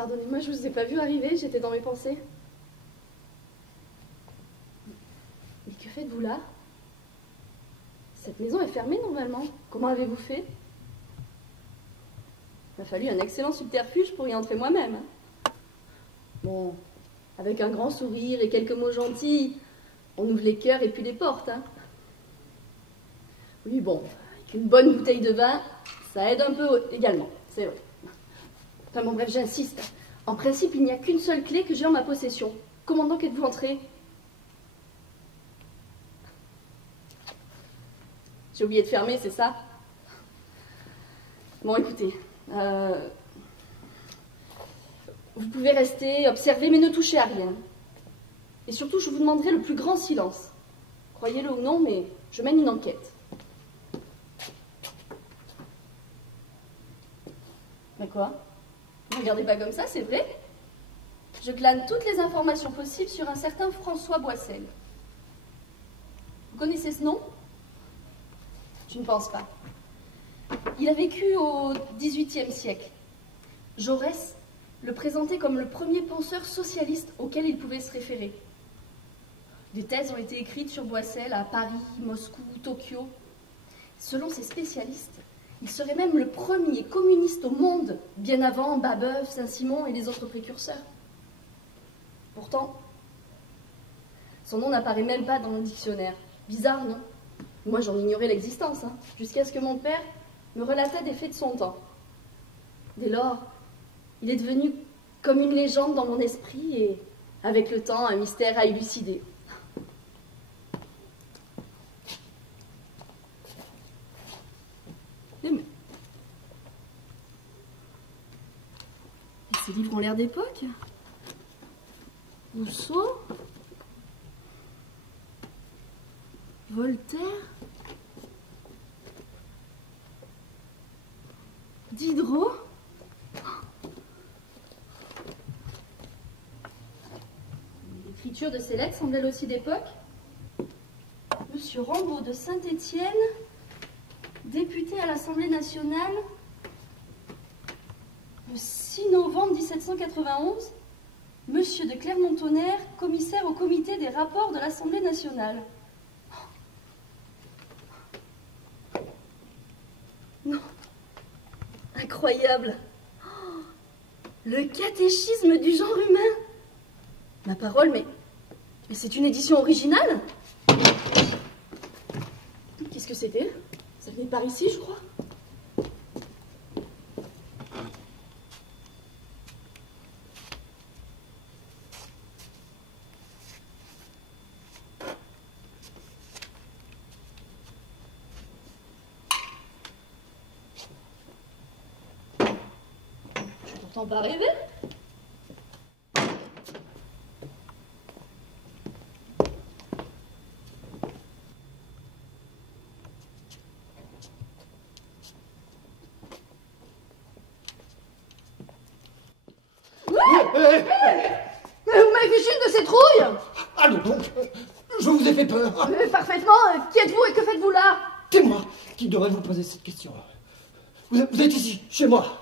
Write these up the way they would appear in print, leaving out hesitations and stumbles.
Pardonnez-moi, je vous ai pas vu arriver, j'étais dans mes pensées. Mais que faites-vous là? Cette maison est fermée normalement. Comment avez-vous fait? Il m'a fallu un excellent subterfuge pour y entrer moi-même. Bon, avec un grand sourire et quelques mots gentils, on ouvre les cœurs et puis les portes. Hein. Oui, bon, avec une bonne bouteille de vin, ça aide un peu également, c'est vrai. Enfin bon, bref, j'insiste. En principe, il n'y a qu'une seule clé que j'ai en ma possession. Comment donc êtes-vous entré? J'ai oublié de fermer, c'est ça? Bon, écoutez, vous pouvez rester, observer, mais ne touchez à rien. Et surtout, je vous demanderai le plus grand silence. Croyez-le ou non, mais je mène une enquête. Mais quoi? Ne regardez pas comme ça, c'est vrai? Je glane toutes les informations possibles sur un certain François Boissel. Vous connaissez ce nom? Je ne pense pas. Il a vécu au XVIIIe siècle. Jaurès le présentait comme le premier penseur socialiste auquel il pouvait se référer. Des thèses ont été écrites sur Boissel à Paris, Moscou, Tokyo. Selon ces spécialistes, il serait même le premier communiste au monde, bien avant Babeuf, Saint-Simon et les autres précurseurs. Pourtant, son nom n'apparaît même pas dans le dictionnaire. Bizarre, non? Moi, j'en ignorais l'existence, hein, jusqu'à ce que mon père me relatait des faits de son temps. Dès lors, il est devenu comme une légende dans mon esprit et, avec le temps, un mystère à élucider. Et ces livres ont l'air d'époque. Rousseau, Voltaire, Diderot. L'écriture de ces lettres semble elle aussi d'époque. Monsieur Rambaud de Saint-Étienne, député à l'Assemblée nationale, le 6 novembre 1791, Monsieur de Clermont-Tonnerre, commissaire au comité des rapports de l'Assemblée nationale. Non, incroyable. Le catéchisme du genre humain. Ma parole, mais c'est une édition originale? Qu'est-ce que c'était? Ça venait par ici, je crois. Je n'ai pourtant pas rêvé. Mais vous m'avez fichu de ces trouilles! Allons donc, je vous ai fait peur. Parfaitement, qui êtes-vous et que faites-vous là? C'est moi qui devrais vous poser cette question. Vous êtes ici, chez moi.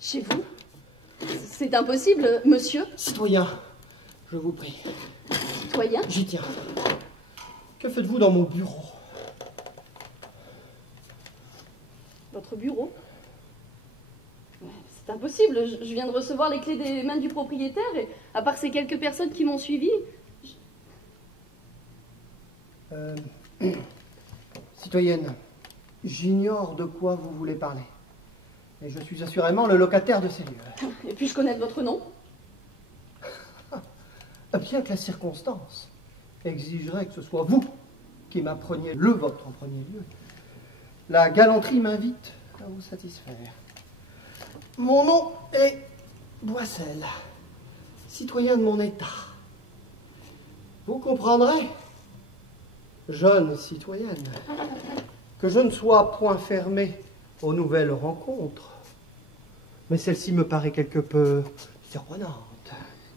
Chez vous? C'est impossible, monsieur. Citoyen, je vous prie. Citoyen? J'y tiens. Que faites-vous dans mon bureau? Votre bureau? C'est impossible, je viens de recevoir les clés des mains du propriétaire et à part ces quelques personnes qui m'ont suivi... Citoyenne, j'ignore de quoi vous voulez parler. Et je suis assurément le locataire de ces lieux. Et puis-je connaître votre nom? Bien que la circonstance exigerait que ce soit vous qui m'appreniez le vôtre en premier lieu, la galanterie m'invite à vous satisfaire. Mon nom est Boissel, citoyen de mon état. Vous comprendrez, jeune citoyenne, que je ne sois point fermé aux nouvelles rencontres, mais celle-ci me paraît quelque peu surprenante.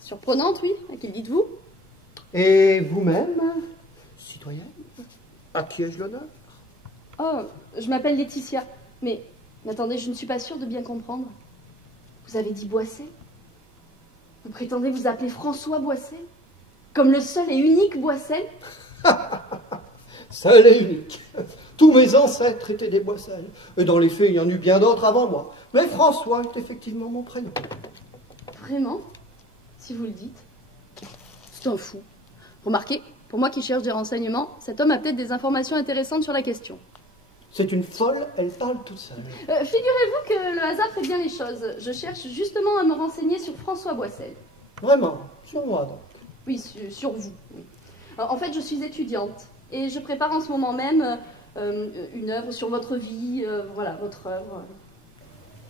Surprenante, oui. À qui le dites-vous? Et vous-même, citoyenne, à qui ai-je l'honneur? Oh, je m'appelle Laetitia, mais attendez, je ne suis pas sûre de bien comprendre. Vous avez dit Boissel? Vous prétendez vous appeler François Boissel? Comme le seul et unique Boissel? Seul et unique. Tous mes ancêtres étaient des Boissel. Et dans les faits, il y en eut bien d'autres avant moi. Mais François est effectivement mon prénom. Vraiment? Si vous le dites. C'est un fou. Remarquez, pour moi qui cherche des renseignements, cet homme a peut-être des informations intéressantes sur la question. C'est une folle, elle parle toute seule. Figurez-vous que le hasard fait bien les choses. Je cherche justement à me renseigner sur François Boissel. Vraiment? Sur moi, donc? Oui, sur vous. Oui. En fait, je suis étudiante et je prépare en ce moment même une œuvre sur votre vie, voilà, votre œuvre.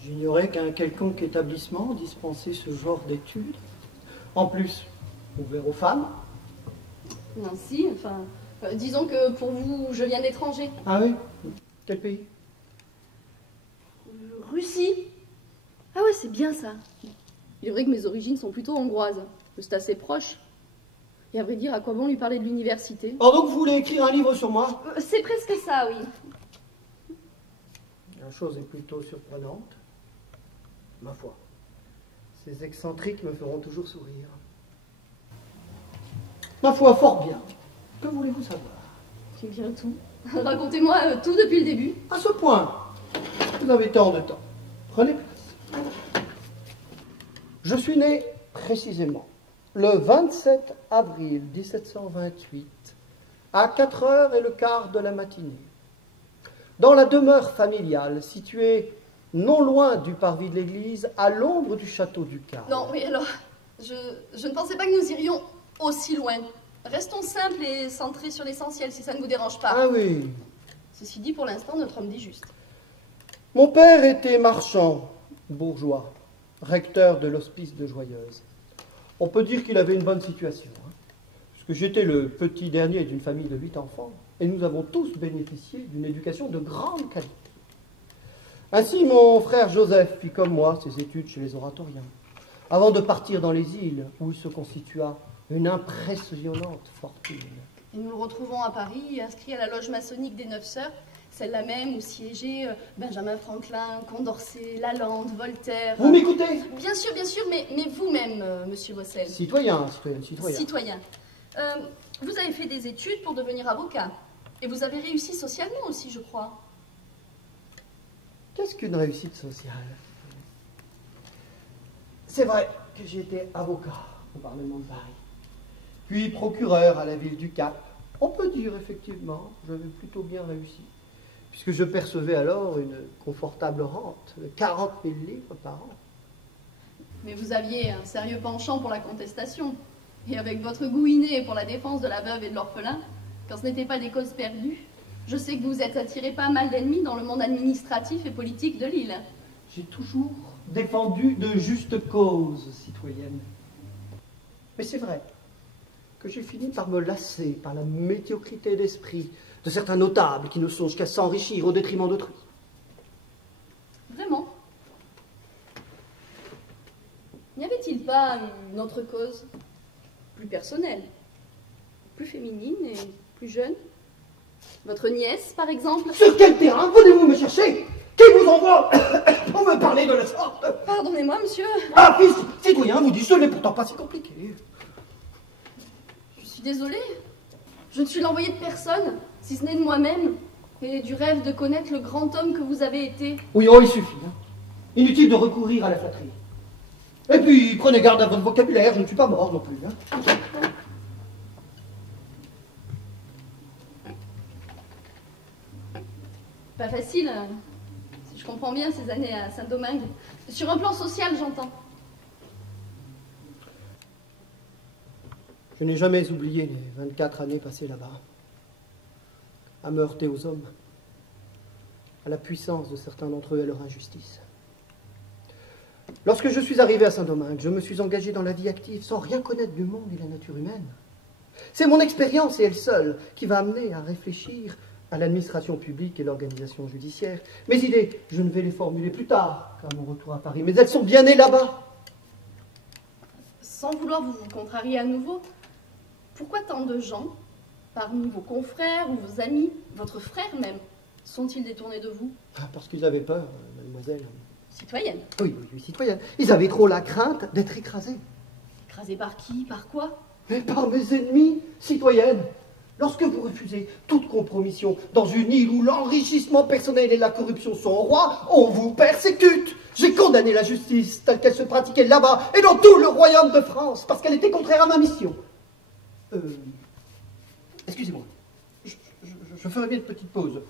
J'ignorais qu'un quelconque établissement dispensait ce genre d'études. En plus, ouvert aux femmes. Ainsi, enfin, disons que pour vous, je viens d'étranger. Ah oui? Quel pays? Russie. Ah ouais, c'est bien ça. Il est vrai que mes origines sont plutôt hongroises. C'est assez proche. Et à vrai dire, à quoi bon lui parler de l'université? Oh, donc vous voulez écrire un livre sur moi? C'est presque ça, oui. La chose est plutôt surprenante. Ma foi, ces excentriques me feront toujours sourire. Ma foi, fort bien. Que voulez-vous savoir? J'ai bien tout. Racontez-moi tout depuis le début. À ce point, vous avez tant de temps. Prenez place. Je suis né précisément le 27 avril 1728 à 4h15 de la matinée, dans la demeure familiale située non loin du parvis de l'église, à l'ombre du château du Carme. Non, oui, alors, je ne pensais pas que nous irions aussi loin. Restons simples et centrés sur l'essentiel, si ça ne vous dérange pas. Ah oui. Ceci dit, pour l'instant, notre homme dit juste. Mon père était marchand, bourgeois, recteur de l'hospice de Joyeuse. On peut dire qu'il avait une bonne situation, puisque j'étais le petit dernier d'une famille de 8 enfants, et nous avons tous bénéficié d'une éducation de grande qualité. Ainsi, mon frère Joseph fit comme moi ses études chez les oratoriens, avant de partir dans les îles, où il se constitua une impressionnante fortune. Et nous le retrouvons à Paris, inscrit à la loge maçonnique des Neuf Sœurs, celle-là même où siégeaient Benjamin Franklin, Condorcet, Lalande, Voltaire... Vous m'écoutez? Bien sûr, mais vous-même, monsieur Boissel. Citoyen. Citoyen. Vous avez fait des études pour devenir avocat, et vous avez réussi socialement aussi, je crois. Qu'est-ce qu'une réussite sociale? C'est vrai que j'ai été avocat au Parlement de Paris, puis procureur à la ville du Cap. On peut dire effectivement que j'avais plutôt bien réussi, puisque je percevais alors une confortable rente de 40 000 livres par an. Mais vous aviez un sérieux penchant pour la contestation, et avec votre goût inné pour la défense de la veuve et de l'orphelin, quand ce n'était pas des causes perdues, je sais que vous êtes attiré pas mal d'ennemis dans le monde administratif et politique de l'île. J'ai toujours défendu de justes causes, citoyenne. Mais c'est vrai que j'ai fini par me lasser par la médiocrité d'esprit de certains notables qui ne songent qu'à s'enrichir au détriment d'autrui. Vraiment? N'y avait-il pas une autre cause, plus personnelle, plus féminine et plus jeune? Votre nièce, par exemple? Sur quel terrain venez-vous me chercher? Qui vous envoie pour me parler de la sorte? Pardonnez-moi, monsieur. Ah, fils, citoyen, vous dites, ce n'est pourtant pas si compliqué. Je suis désolée. Je ne suis l'envoyée de personne, si ce n'est de moi-même, et du rêve de connaître le grand homme que vous avez été. Oui, oh, il suffit. Inutile de recourir à la flatterie. Et puis, prenez garde à votre vocabulaire, je ne suis pas mort non plus. Pas facile, si je comprends bien, ces années à Saint-Domingue. Sur un plan social, j'entends. Je n'ai jamais oublié les 24 années passées là-bas, à me heurter aux hommes, à la puissance de certains d'entre eux et à leur injustice. Lorsque je suis arrivé à Saint-Domingue, je me suis engagé dans la vie active sans rien connaître du monde et de la nature humaine. C'est mon expérience, et elle seule, qui va amener à réfléchir à l'administration publique et l'organisation judiciaire. Mes idées, je ne vais les formuler plus tard, qu'à mon retour à Paris, mais elles sont bien nées là-bas. Sans vouloir vous contrarier à nouveau, pourquoi tant de gens, parmi vos confrères ou vos amis, votre frère même, sont-ils détournés de vous? Parce qu'ils avaient peur, mademoiselle. Citoyenne. Oui, oui, oui, citoyenne. Ils avaient trop la crainte d'être écrasés. Écrasée par qui? Par quoi? Mais par mes ennemis, citoyenne. Lorsque vous refusez toute compromission dans une île où l'enrichissement personnel et la corruption sont au roi, on vous persécute. J'ai condamné la justice telle qu'elle se pratiquait là-bas et dans tout le royaume de France parce qu'elle était contraire à ma mission. Excusez-moi, je ferai bien une petite pause.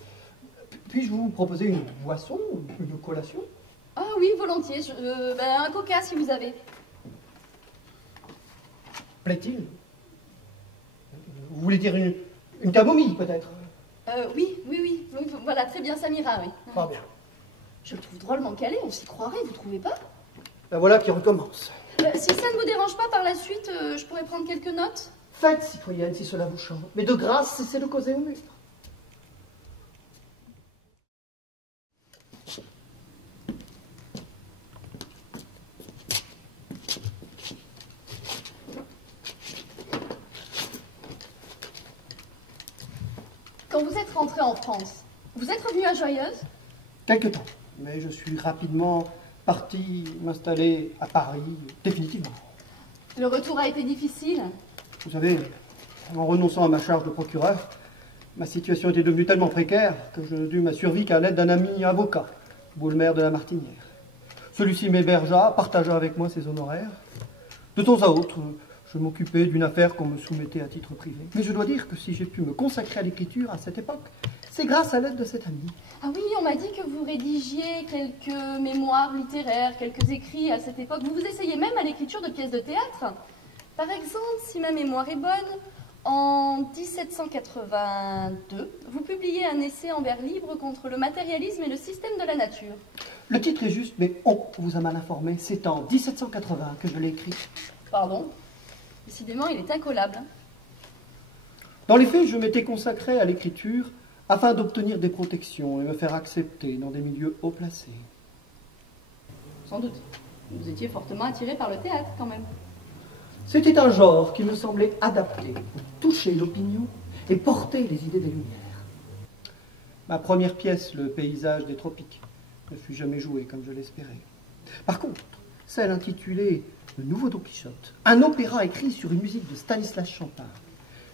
Puis-je vous proposer une boisson, une collation? Ah oui, volontiers. Un coca si vous avez. Plaît-il? Vous voulez dire une camomille, peut-être? Oui, voilà, très bien, ça m'ira, oui. Pas bien. Je le trouve drôlement calé, on s'y croirait, vous trouvez pas? Ben voilà qui recommence. Si ça ne vous dérange pas par la suite, je pourrais prendre quelques notes? Faites, citoyenne, si cela vous chante. Mais de grâce, cessez de causer au mur. Quand vous êtes rentrée en France, vous êtes revenue à Joyeuse? Quelque temps. Mais je suis rapidement parti m'installer à Paris, définitivement. Le retour a été difficile? Vous savez, en renonçant à ma charge de procureur, ma situation était devenue tellement précaire que je ne dus ma survie qu'à l'aide d'un ami avocat, Boulmer de la Martinière. Celui-ci m'hébergea, partagea avec moi ses honoraires. De temps à autre, je m'occupais d'une affaire qu'on me soumettait à titre privé. Mais je dois dire que si j'ai pu me consacrer à l'écriture à cette époque, c'est grâce à l'aide de cet ami. Ah oui, on m'a dit que vous rédigiez quelques mémoires littéraires, quelques écrits à cette époque. Vous vous essayez même à l'écriture de pièces de théâtre. Par exemple, si ma mémoire est bonne, en 1782, vous publiez un essai en vers libre contre le matérialisme et le système de la nature. Le titre est juste, mais on vous a mal informé. C'est en 1780 que je l'ai écrit. Pardon? Décidément, il est incollable. Dans les faits, je m'étais consacré à l'écriture afin d'obtenir des protections et me faire accepter dans des milieux haut placés. Sans doute. Vous étiez fortement attiré par le théâtre, quand même. C'était un genre qui me semblait adapté pour toucher l'opinion et porter les idées des Lumières. Ma première pièce, Le paysage des tropiques, ne fut jamais jouée comme je l'espérais. Par contre, celle intitulée Le Nouveau Don Quichotte, un opéra écrit sur une musique de Stanislas Champagne,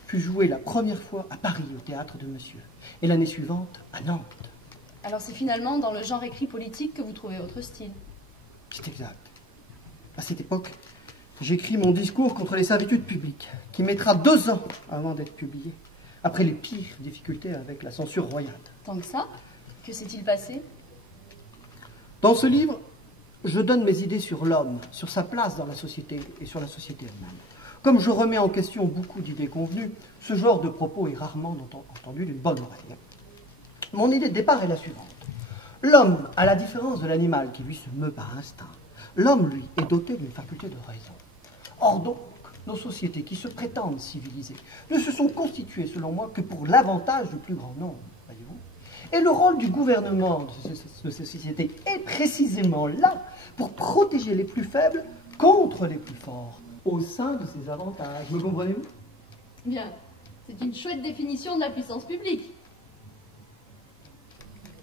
fut jouée la première fois à Paris au théâtre de Monsieur, et l'année suivante à Nantes. Alors c'est finalement dans le genre écrit politique que vous trouvez votre style. C'est exact. À cette époque, j'écris mon discours contre les servitudes publiques, qui mettra 2 ans avant d'être publié, après les pires difficultés avec la censure royale. Tant que ça, que s'est-il passé? Dans ce livre, je donne mes idées sur l'homme, sur sa place dans la société et sur la société elle-même. Comme je remets en question beaucoup d'idées convenues, ce genre de propos est rarement entendu d'une bonne oreille. Mon idée de départ est la suivante. L'homme, à la différence de l'animal qui lui se meut par instinct, l'homme, lui, est doté d'une faculté de raison. Or donc, nos sociétés qui se prétendent civilisées ne se sont constituées, selon moi, que pour l'avantage du plus grand nombre, voyez-vous. Et le rôle du gouvernement de ces sociétés est précisément là pour protéger les plus faibles contre les plus forts, au sein de ces avantages. Me comprenez-vous? Bien, c'est une chouette définition de la puissance publique.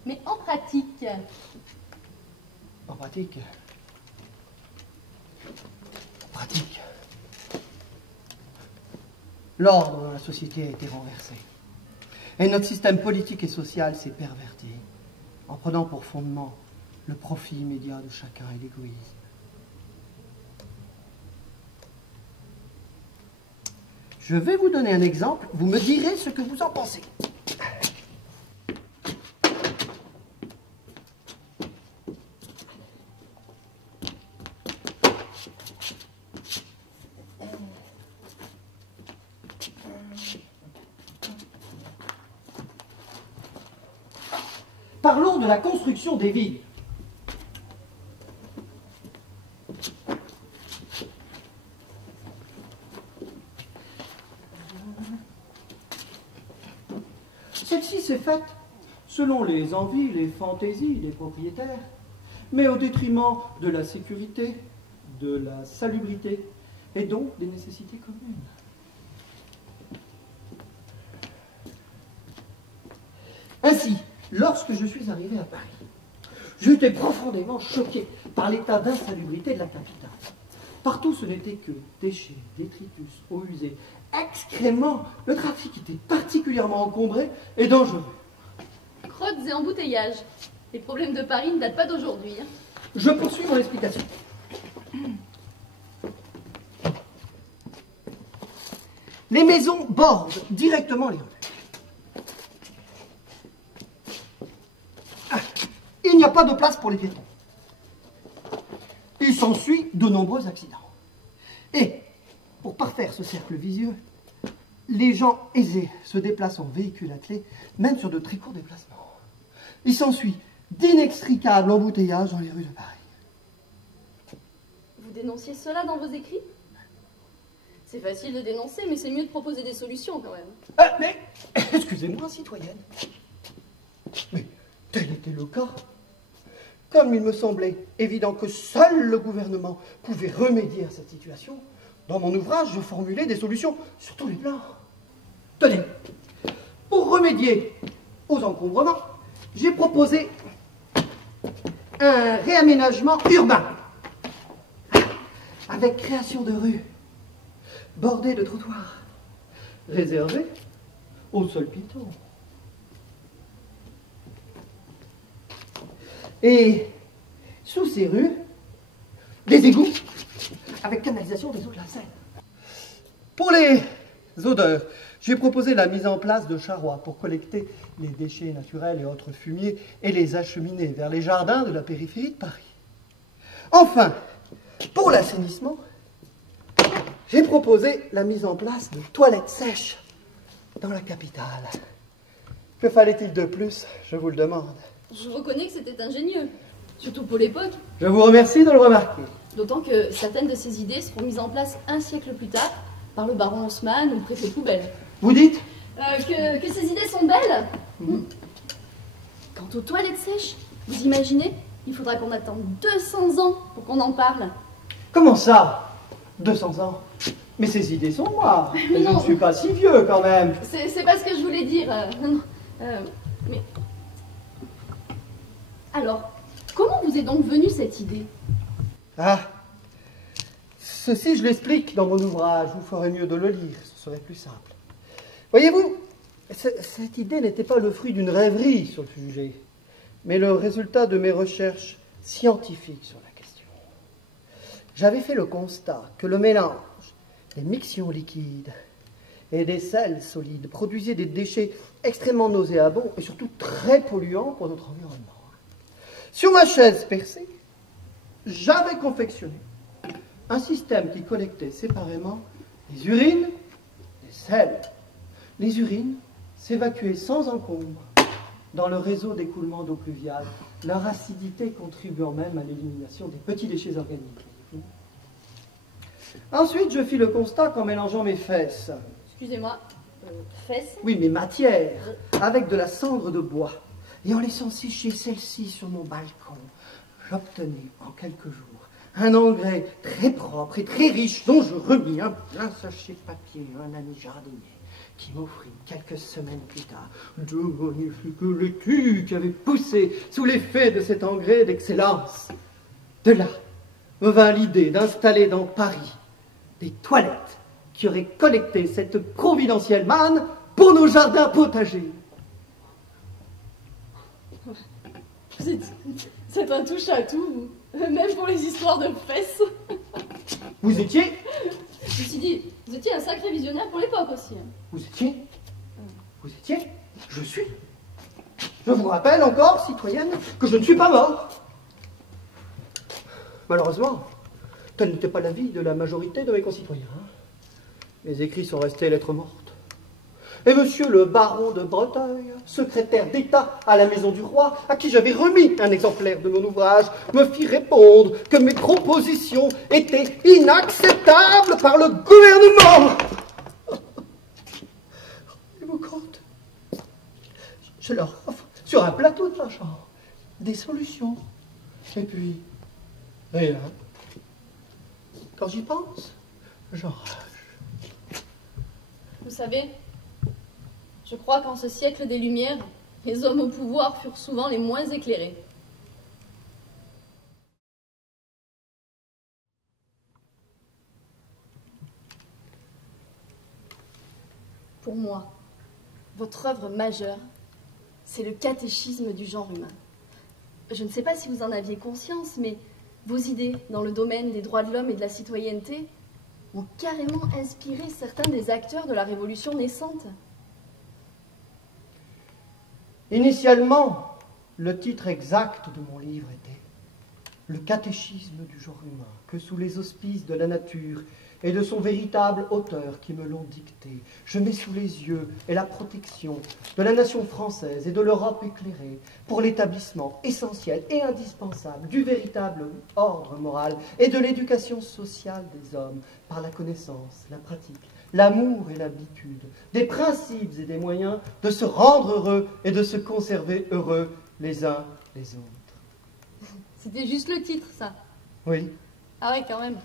Mais en pratique... En pratique... L'ordre dans la société a été renversé. Et notre système politique et social s'est perverti, en prenant pour fondement le profit immédiat de chacun et l'égoïsme. Je vais vous donner un exemple, vous me direz ce que vous en pensez. Parlons de la construction des villes. Celle-ci s'est faite selon les envies, les fantaisies des propriétaires, mais au détriment de la sécurité, de la salubrité et donc des nécessités communes. Ainsi, lorsque je suis arrivé à Paris, J'étais profondément choqué par l'état d'insalubrité de la capitale. Partout, ce n'était que déchets, détritus, eaux usées, excréments. Le trafic était particulièrement encombré et dangereux. Crottes et embouteillages. Les problèmes de Paris ne datent pas d'aujourd'hui. Hein. Je poursuis mon explication. Les maisons bordent directement les rues. Il n'y a pas de place pour les piétons. Il s'ensuit de nombreux accidents. Et, pour parfaire ce cercle vicieux, les gens aisés se déplacent en véhicule attelé, même sur de très courts déplacements. Il s'ensuit d'inextricables embouteillages dans les rues de Paris. Vous dénonciez cela dans vos écrits? C'est facile de dénoncer, mais c'est mieux de proposer des solutions quand même. Mais, excusez-moi, citoyenne. Mais tel était le cas. Comme il me semblait évident que seul le gouvernement pouvait remédier à cette situation, dans mon ouvrage, je formulais des solutions sur tous les plans. Tenez, pour remédier aux encombrements, j'ai proposé un réaménagement urbain, avec création de rues, bordées de trottoirs, réservées aux seuls piétons. Et sous ces rues, des égouts avec canalisation des eaux de la Seine. Pour les odeurs, j'ai proposé la mise en place de charrois pour collecter les déchets naturels et autres fumiers et les acheminer vers les jardins de la périphérie de Paris. Enfin, pour l'assainissement, j'ai proposé la mise en place de toilettes sèches dans la capitale. Que fallait-il de plus, je vous le demande? Je reconnais que c'était ingénieux, surtout pour l'époque. Je vous remercie de le remarquer. D'autant que certaines de ces idées seront mises en place un siècle plus tard par le baron Haussmann ou le préfet Poubelle. Vous dites? Que ces idées sont belles. Quant aux toilettes sèches, vous imaginez? Il faudra qu'on attende 200 ans pour qu'on en parle. Comment ça? 200 ans? Mais ces idées sont moi. Mais je non. ne suis pas si vieux quand même. C'est pas ce que je voulais dire. Mais... Alors, comment vous est donc venue cette idée? Ah, ceci je l'explique dans mon ouvrage. Vous ferez mieux de le lire, ce serait plus simple. Voyez-vous, cette idée n'était pas le fruit d'une rêverie sur le sujet, mais le résultat de mes recherches scientifiques sur la question. J'avais fait le constat que le mélange des mixtions liquides et des sels solides produisait des déchets extrêmement nauséabonds et surtout très polluants pour notre environnement. Sur ma chaise percée, j'avais confectionné un système qui collectait séparément les urines et les sels. Les urines s'évacuaient sans encombre dans le réseau d'écoulement d'eau pluviale, leur acidité contribuant même à l'élimination des petits déchets organiques. Ensuite, je fis le constat qu'en mélangeant mes fesses, Excusez-moi, fesses? oui, mes matières, avec de la cendre de bois, et en laissant sécher celle-ci sur mon balcon, j'obtenais en quelques jours un engrais très propre et très riche dont je remis un plein sachet papier à un ami jardinier qui m'offrit quelques semaines plus tard de magnifiques laitues qui avaient poussé sous l'effet de cet engrais d'excellence. De là me vint l'idée d'installer dans Paris des toilettes qui auraient collecté cette providentielle manne pour nos jardins potagers. C'est un touche à tout, même pour les histoires de fesses. Vous étiez? Je me suis dit, vous étiez un sacré visionnaire pour l'époque aussi. Vous étiez? Vous étiez? Je suis. Je vous rappelle encore, citoyenne, que je ne suis pas mort. Malheureusement, tel n'était pas l'avis de la majorité de mes concitoyens. Mes écrits sont restés lettres mortes. Et monsieur le baron de Breteuil, secrétaire d'État à la maison du roi, à qui j'avais remis un exemplaire de mon ouvrage, me fit répondre que mes propositions étaient inacceptables par le gouvernement. Rendez-vous compte? Je leur offre sur un plateau de ma chambre des solutions. Et puis, rien. Quand j'y pense, j'enrage. Vous savez, je crois qu'en ce siècle des Lumières, les hommes au pouvoir furent souvent les moins éclairés. Pour moi, votre œuvre majeure, c'est le catéchisme du genre humain. Je ne sais pas si vous en aviez conscience, mais vos idées dans le domaine des droits de l'homme et de la citoyenneté ont carrément inspiré certains des acteurs de la révolution naissante. Initialement, le titre exact de mon livre était « Le catéchisme du genre humain », que sous les auspices de la nature et de son véritable auteur qui me l'ont dicté, je mets sous les yeux et la protection de la nation française et de l'Europe éclairée pour l'établissement essentiel et indispensable du véritable ordre moral et de l'éducation sociale des hommes par la connaissance, la pratique, l'amour et l'habitude, des principes et des moyens de se rendre heureux et de se conserver heureux les uns les autres. C'était juste le titre, ça. Oui, Ah ouais, quand même.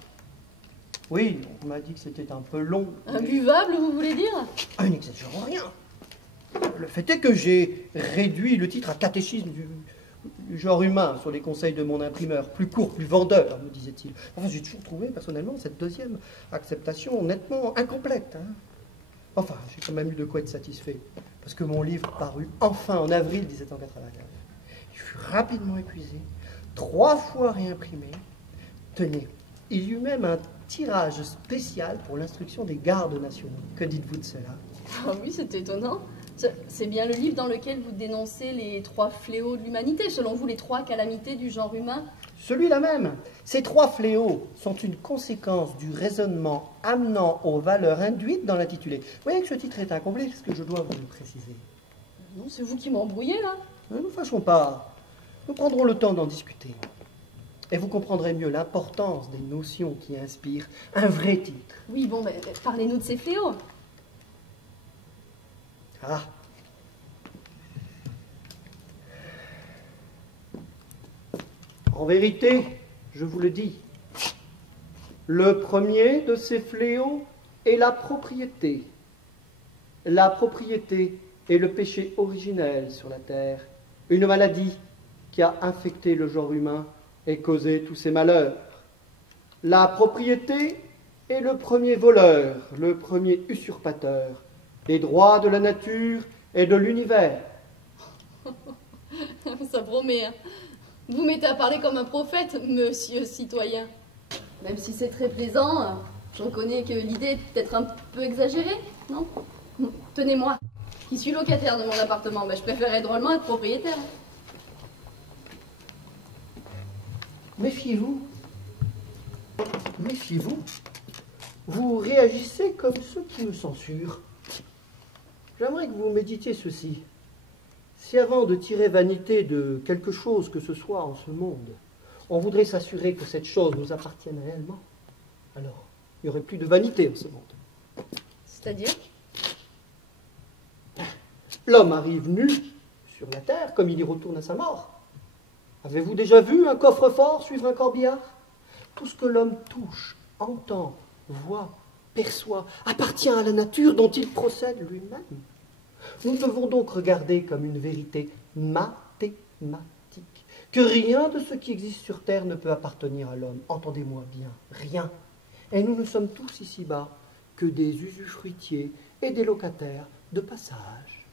oui, on m'a dit que c'était un peu long. Imbuvable, vous voulez dire? Ah, n'exagérons rien. Le fait est que j'ai réduit le titre à catéchisme du genre humain sur les conseils de mon imprimeur. Plus court, plus vendeur, me disait-il. Enfin, j'ai toujours trouvé personnellement cette deuxième acceptation nettement incomplète. Hein. Enfin, j'ai quand même eu de quoi être satisfait. Parce que mon livre parut enfin en avril 1789. Il fut rapidement épuisé, 3 fois réimprimé. Tenez, il y eut même un tirage spécial pour l'instruction des gardes nationaux. Que dites-vous de cela? Ah oui, c'est étonnant. C'est bien le livre dans lequel vous dénoncez les 3 fléaux de l'humanité, selon vous, les 3 calamités du genre humain. Celui-là même. Ces 3 fléaux sont une conséquence du raisonnement amenant aux valeurs induites dans l'intitulé. Vous voyez que ce titre est incomplet, est-ce que je dois vous le préciser? Non, c'est vous qui m'embrouillez, là. Ne nous fâchons pas. Nous prendrons le temps d'en discuter. Et vous comprendrez mieux l'importance des notions qui inspirent un vrai titre. Oui, bon, ben, parlez-nous de ces fléaux. Ah. En vérité, je vous le dis, le premier de ces fléaux est la propriété. La propriété est le péché originel sur la terre, une maladie qui a infecté le genre humain et causé tous ces malheurs. La propriété est le premier voleur, le premier usurpateur des droits de la nature et de l'univers. Ça promet, hein. Vous mettez à parler comme un prophète, monsieur citoyen. Même si c'est très plaisant, je reconnais que l'idée est peut-être un peu exagérée, non? Tenez-moi, qui suis locataire de mon appartement, ben, je préférerais drôlement être propriétaire. Méfiez-vous. Méfiez-vous. Vous réagissez comme ceux qui me censurent. J'aimerais que vous méditiez ceci. Si avant de tirer vanité de quelque chose que ce soit en ce monde, on voudrait s'assurer que cette chose nous appartienne réellement, alors il n'y aurait plus de vanité en ce monde. C'est-à-dire? L'homme arrive nu sur la terre comme il y retourne à sa mort. Avez-vous déjà vu un coffre-fort suivre un corbillard? Tout ce que l'homme touche, entend, voit, perçoit, appartient à la nature dont il procède lui-même. Nous devons donc regarder comme une vérité mathématique que rien de ce qui existe sur terre ne peut appartenir à l'homme. Entendez-moi bien, rien. Et nous ne sommes tous ici-bas que des usufruitiers et des locataires de passage.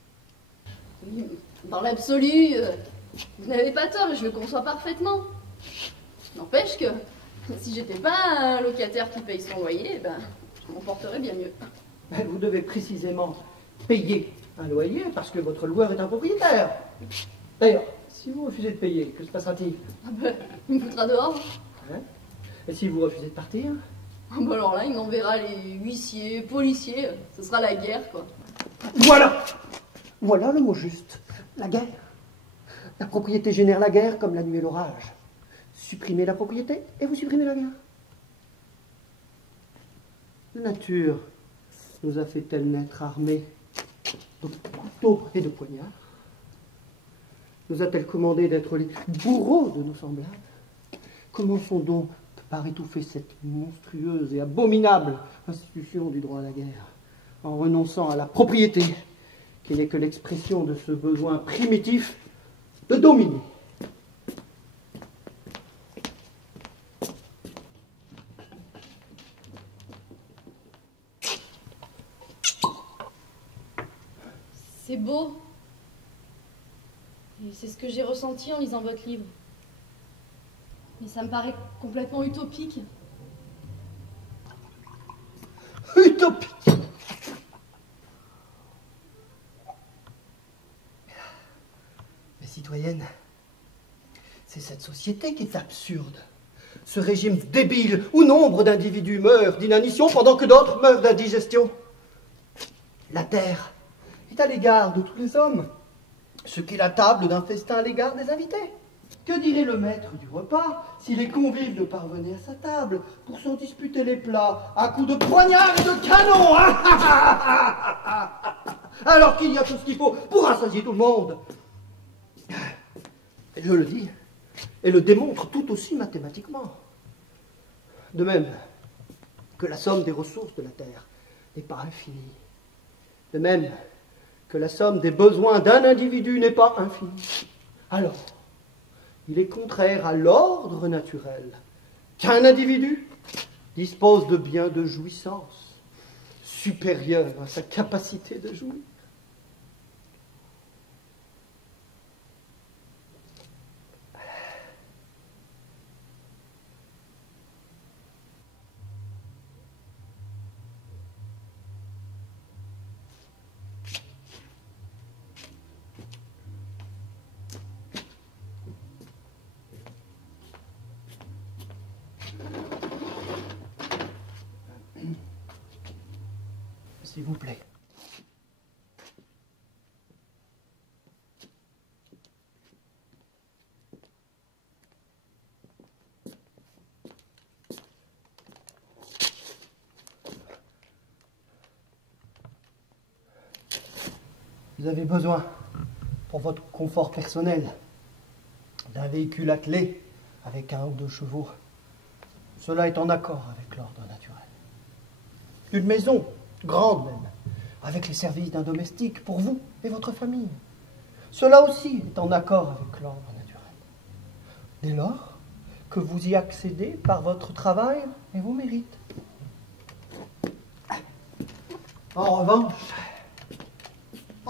Oui, dans l'absolu, vous n'avez pas tort et je le conçois parfaitement. N'empêche que si j'étais pas un locataire qui paye son loyer, ben, je m'en porterais bien mieux. Vous devez précisément payer un loyer parce que votre loueur est un propriétaire. D'ailleurs, si vous refusez de payer, que se passera-t-il? Ah ben, il me foutra dehors. Hein? Et si vous refusez de partir? Ah ben alors là, il m'enverra les huissiers, policiers, ce sera la guerre, quoi. Voilà! Voilà le mot juste. La guerre. La propriété génère la guerre comme la nuit et l'orage. Supprimez la propriété et vous supprimez la guerre. La nature nous a fait-elle naître armés de couteaux et de poignards? Nous a-t-elle commandé d'être les bourreaux de nos semblables? Commençons donc par étouffer cette monstrueuse et abominable institution du droit à la guerre, en renonçant à la propriété, qui n'est que l'expression de ce besoin primitif de dominer. C'est beau. Et c'est ce que j'ai ressenti en lisant votre livre. Mais ça me paraît complètement utopique. Utopique. Mais citoyenne, c'est cette société qui est absurde. Ce régime débile où nombre d'individus meurent d'inanition pendant que d'autres meurent d'indigestion. La terre est à l'égard de tous les hommes, ce qu'est la table d'un festin à l'égard des invités. Que dirait le maître du repas si les convives ne parvenaient à sa table pour s'en disputer les plats à coups de poignard et de canon, alors qu'il y a tout ce qu'il faut pour rassasier tout le monde. Et je le dis, et le démontre tout aussi mathématiquement. De même que la somme des ressources de la Terre n'est pas infinie. De même que la somme des besoins d'un individu n'est pas infinie. Alors, il est contraire à l'ordre naturel qu'un individu dispose de biens de jouissance supérieurs à sa capacité de jouir. S'il vous plaît. Vous avez besoin, pour votre confort personnel, d'un véhicule attelé avec un ou deux chevaux. Cela est en accord avec l'ordre naturel. Une maison, grande même, avec les services d'un domestique pour vous et votre famille. Cela aussi est en accord avec l'ordre naturel. Dès lors que vous y accédez par votre travail et vos mérites. En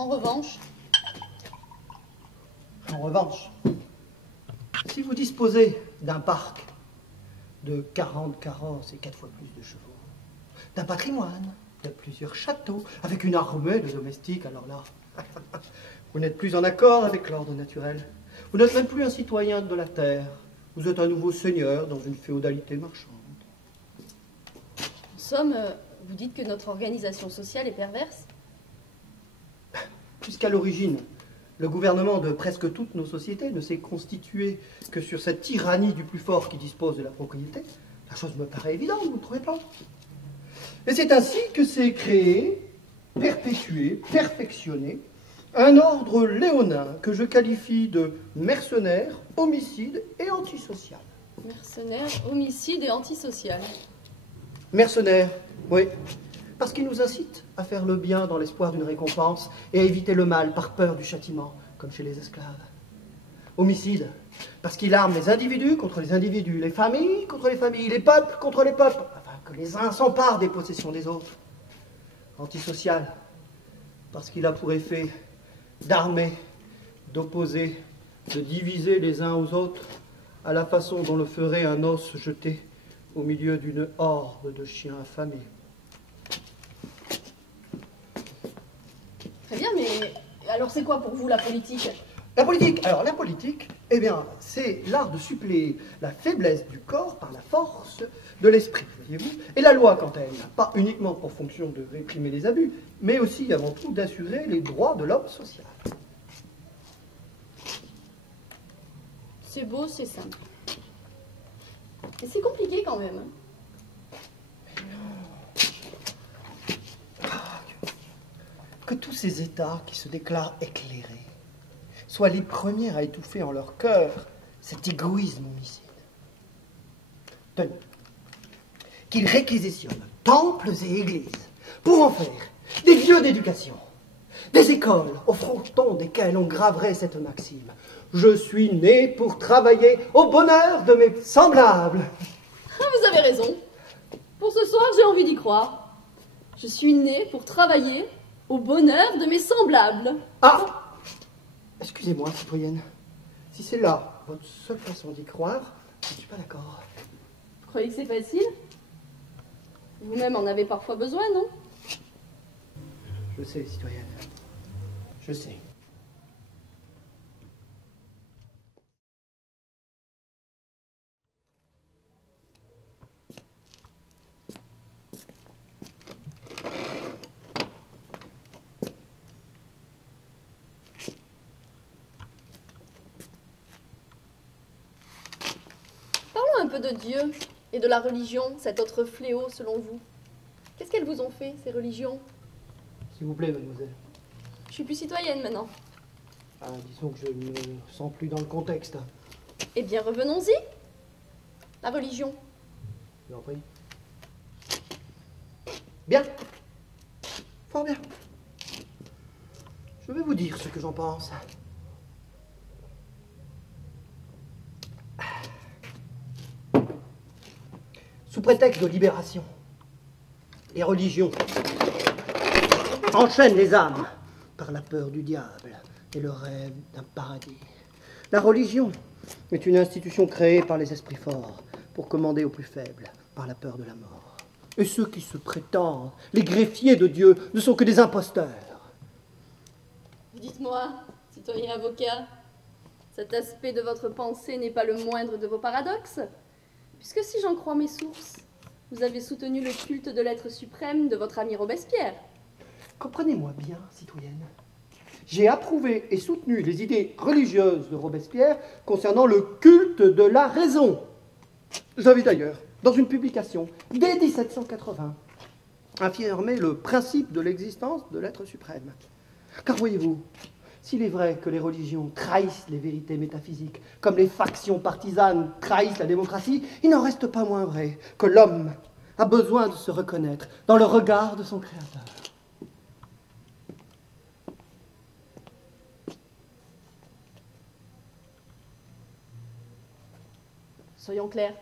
revanche, si vous disposez d'un parc de 40 carrosses et 4 fois plus de chevaux, d'un patrimoine, de plusieurs châteaux, avec une armée de domestiques, alors là, vous n'êtes plus en accord avec l'ordre naturel. Vous n'êtes même plus un citoyen de la terre. Vous êtes un nouveau seigneur dans une féodalité marchande. En somme, vous dites que notre organisation sociale est perverse? Puisqu'à l'origine, le gouvernement de presque toutes nos sociétés ne s'est constitué que sur cette tyrannie du plus fort qui dispose de la propriété, la chose me paraît évidente, vous ne trouvez pas? Et c'est ainsi que s'est créé, perpétué, perfectionné, un ordre léonin que je qualifie de mercenaire, homicide et antisocial. Mercenaire, homicide et antisocial. Mercenaire, oui, parce qu'il nous incite à faire le bien dans l'espoir d'une récompense et à éviter le mal par peur du châtiment, comme chez les esclaves. Homicide, parce qu'il arme les individus contre les individus, les familles contre les familles, les peuples contre les peuples, afin que les uns s'emparent des possessions des autres. Antisocial, parce qu'il a pour effet d'armer, d'opposer, de diviser les uns aux autres, à la façon dont le ferait un os jeté au milieu d'une horde de chiens affamés. Très bien, mais alors c'est quoi pour vous la politique? La politique, alors la politique, eh bien, c'est l'art de suppléer la faiblesse du corps par la force de l'esprit, voyez-vous. Et la loi, quant à elle, n'a pas uniquement pour fonction de réprimer les abus, mais aussi, avant tout, d'assurer les droits de l'homme social. C'est beau, c'est simple. Et c'est compliqué quand même. Que tous ces États qui se déclarent éclairés soient les premiers à étouffer en leur cœur cet égoïsme homicide. Tenez, qu'ils réquisitionnent temples et églises pour en faire des lieux d'éducation, des écoles au fronton desquelles on graverait cette maxime. Je suis né pour travailler au bonheur de mes semblables. Ah, vous avez raison. Pour ce soir, j'ai envie d'y croire. Je suis né pour travailler au bonheur de mes semblables. Ah! Excusez-moi, citoyenne. Si c'est là votre seule façon d'y croire, je ne suis pas d'accord. Vous croyez que c'est facile? Vous-même en avez parfois besoin, non? Je sais, citoyenne. Je sais. Un peu de Dieu et de la religion, cet autre fléau selon vous. Qu'est-ce qu'elles vous ont fait, ces religions? S'il vous plaît, mademoiselle. Je suis plus citoyenne maintenant. Ah, disons que je ne me sens plus dans le contexte. Eh bien, revenons-y. La religion. Je vous en prie. Bien. Fort bien. Je vais vous dire ce que j'en pense. Sous prétexte de libération, les religions enchaînent les âmes par la peur du diable et le rêve d'un paradis. La religion est une institution créée par les esprits forts pour commander aux plus faibles par la peur de la mort. Et ceux qui se prétendent les greffiers de Dieu ne sont que des imposteurs. Dites-moi, citoyen avocat, cet aspect de votre pensée n'est pas le moindre de vos paradoxes? Puisque si j'en crois mes sources, vous avez soutenu le culte de l'être suprême de votre ami Robespierre. Comprenez-moi bien, citoyenne. J'ai approuvé et soutenu les idées religieuses de Robespierre concernant le culte de la raison. J'avais d'ailleurs, dans une publication, dès 1780, affirmé le principe de l'existence de l'être suprême. Car voyez-vous, s'il est vrai que les religions trahissent les vérités métaphysiques, comme les factions partisanes trahissent la démocratie, il n'en reste pas moins vrai que l'homme a besoin de se reconnaître dans le regard de son Créateur. Soyons clairs.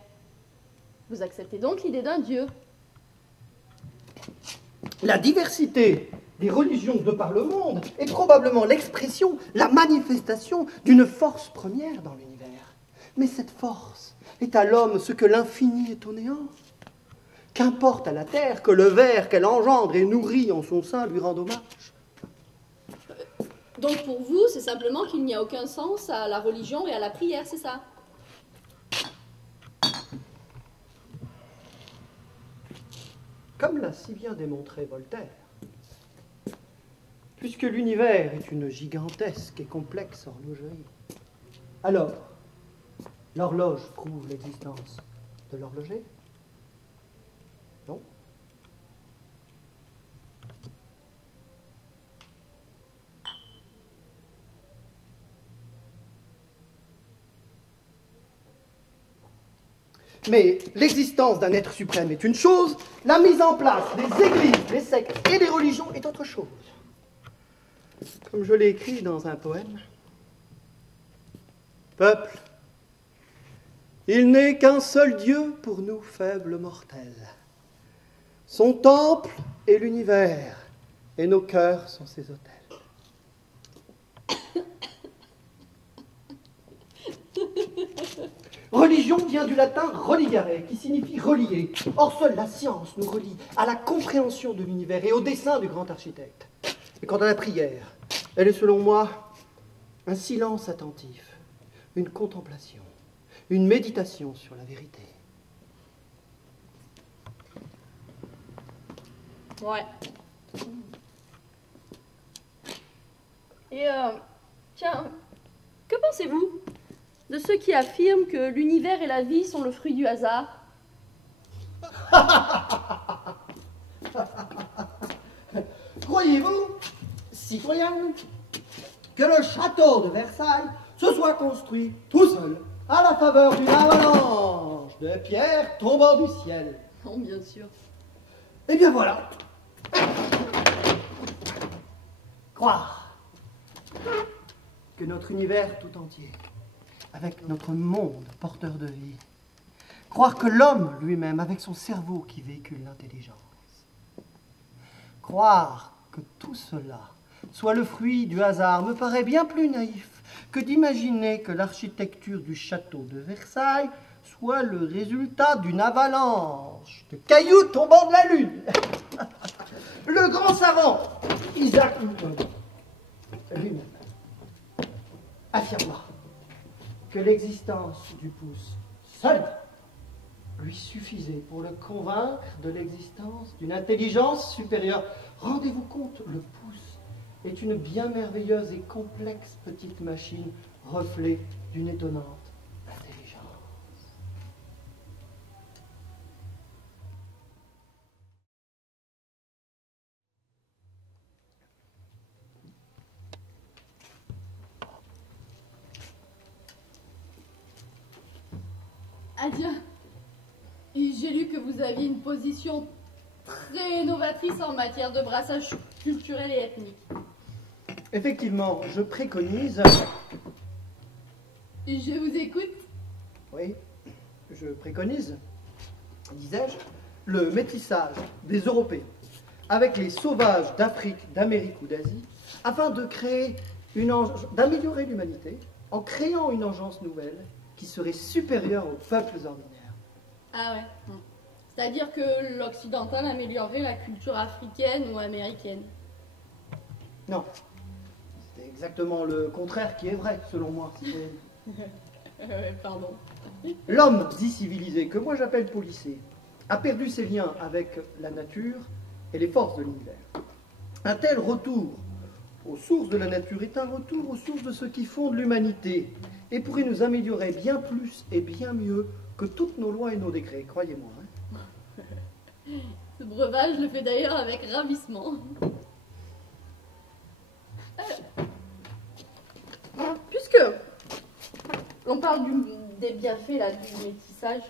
Vous acceptez donc l'idée d'un Dieu? La diversité des religions de par le monde est probablement l'expression, la manifestation d'une force première dans l'univers. Mais cette force est à l'homme ce que l'infini est au néant. Qu'importe à la terre que le ver qu'elle engendre et nourrit en son sein lui rende hommage. Donc pour vous, c'est simplement qu'il n'y a aucun sens à la religion et à la prière, c'est ça? Comme l'a si bien démontré Voltaire, puisque l'univers est une gigantesque et complexe horlogerie, alors l'horloge prouve l'existence de l'horloger? Non? Mais l'existence d'un être suprême est une chose, la mise en place des églises, des sectes et des religions est autre chose. Comme je l'ai écrit dans un poème, « Peuple, il n'est qu'un seul Dieu pour nous faibles mortels. Son temple est l'univers, et nos cœurs sont ses autels. » Religion vient du latin religare, qui signifie relier. Or, seule la science nous relie à la compréhension de l'univers et au dessein du grand architecte. Et quant à la prière, elle est selon moi un silence attentif, une contemplation, une méditation sur la vérité. Ouais. Et tiens, que pensez-vous de ceux qui affirment que l'univers et la vie sont le fruit du hasard? Croyez-vous, citoyen, que le château de Versailles se soit construit tout seul à la faveur d'une avalanche de pierres tombant du ciel? Non, bien sûr. Eh bien voilà. Croire que notre univers tout entier, avec notre monde porteur de vie, croire que l'homme lui-même, avec son cerveau qui véhicule l'intelligence, croire que tout cela soit le fruit du hasard me paraît bien plus naïf que d'imaginer que l'architecture du château de Versailles soit le résultat d'une avalanche de cailloux tombant de la lune. Le grand savant Isaac Newton lui-même affirma que l'existence du pouce seul lui suffisait pour le convaincre de l'existence d'une intelligence supérieure. Rendez-vous compte, le pouce est une bien merveilleuse et complexe petite machine, reflet d'une étonnante intelligence. Ah tiens, et j'ai lu que vous aviez une position très novatrice en matière de brassage culturel et ethnique. Effectivement, je préconise... Et je vous écoute. Oui, je préconise, disais-je, le métissage des Européens avec les sauvages d'Afrique, d'Amérique ou d'Asie, afin de créer d'améliorer l'humanité en créant une engeance nouvelle qui serait supérieure aux peuples ordinaires. Ah ouais. C'est-à-dire que l'occidental améliorerait la culture africaine ou américaine. Non, c'est exactement le contraire qui est vrai, selon moi. Pardon. L'homme dit civilisé, que moi j'appelle policé, a perdu ses liens avec la nature et les forces de l'univers. Un tel retour aux sources de la nature est un retour aux sources de ce qui fonde l'humanité et pourrait nous améliorer bien plus et bien mieux que toutes nos lois et nos décrets, croyez-moi. Hein. Ce breuvage le fait d'ailleurs avec ravissement. Puisque on parle des bienfaits là, du métissage,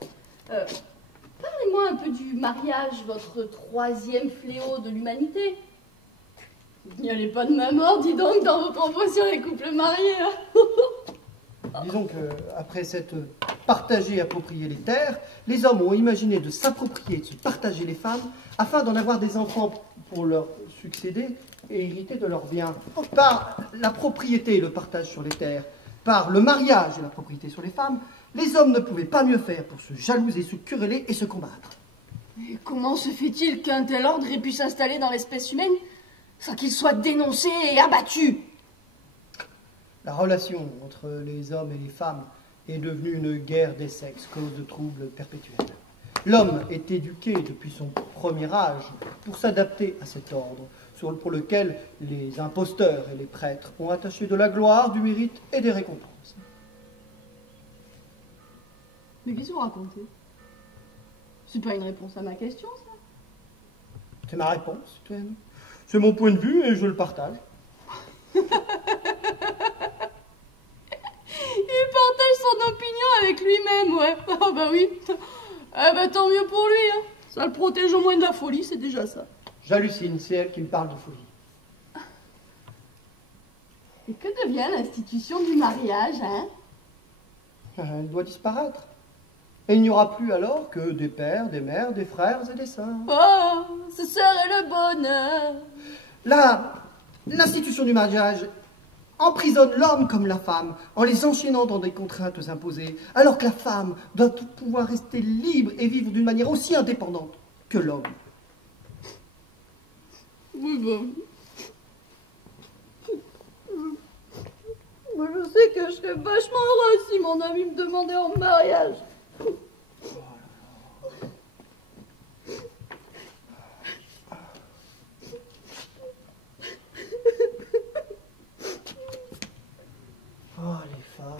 parlez-moi un peu du mariage, votre troisième fléau de l'humanité. Il n'y allait pas de ma mort, dis donc, dans vos propos sur les couples mariés. Hein. Disons qu'après s'être partagé et approprié les terres, les hommes ont imaginé de s'approprier, de se partager les femmes, afin d'en avoir des enfants pour leur succéder et hériter de leurs biens. Par la propriété et le partage sur les terres, par le mariage et la propriété sur les femmes, les hommes ne pouvaient pas mieux faire pour se jalouser, se quereller et se combattre. Et comment se fait-il qu'un tel ordre ait pu s'installer dans l'espèce humaine sans qu'il soit dénoncé et abattu? La relation entre les hommes et les femmes est devenue une guerre des sexes, cause de troubles perpétuels. L'homme est éduqué depuis son premier âge pour s'adapter à cet ordre, pour lequel les imposteurs et les prêtres ont attaché de la gloire, du mérite et des récompenses. Mais qu'est-ce que vous racontez? C'est pas une réponse à ma question, ça? C'est ma réponse, citoyenne. C'est mon point de vue et je le partage. Il partage son opinion avec lui-même, ouais. Ah bah oui. Ah bah tant mieux pour lui, hein. Ça le protège au moins de la folie, c'est déjà ça. J'hallucine, c'est elle qui me parle de folie. Et que devient l'institution du mariage, hein? Elle doit disparaître. Et il n'y aura plus alors que des pères, des mères, des frères et des sœurs. Oh, ce serait le bonheur. L'institution du mariage emprisonne l'homme comme la femme en les enchaînant dans des contraintes imposées, alors que la femme doit pouvoir rester libre et vivre d'une manière aussi indépendante que l'homme. Oui, bon. Moi, je sais que je serais vachement heureuse si mon ami me demandait en mariage. Oh, les femmes.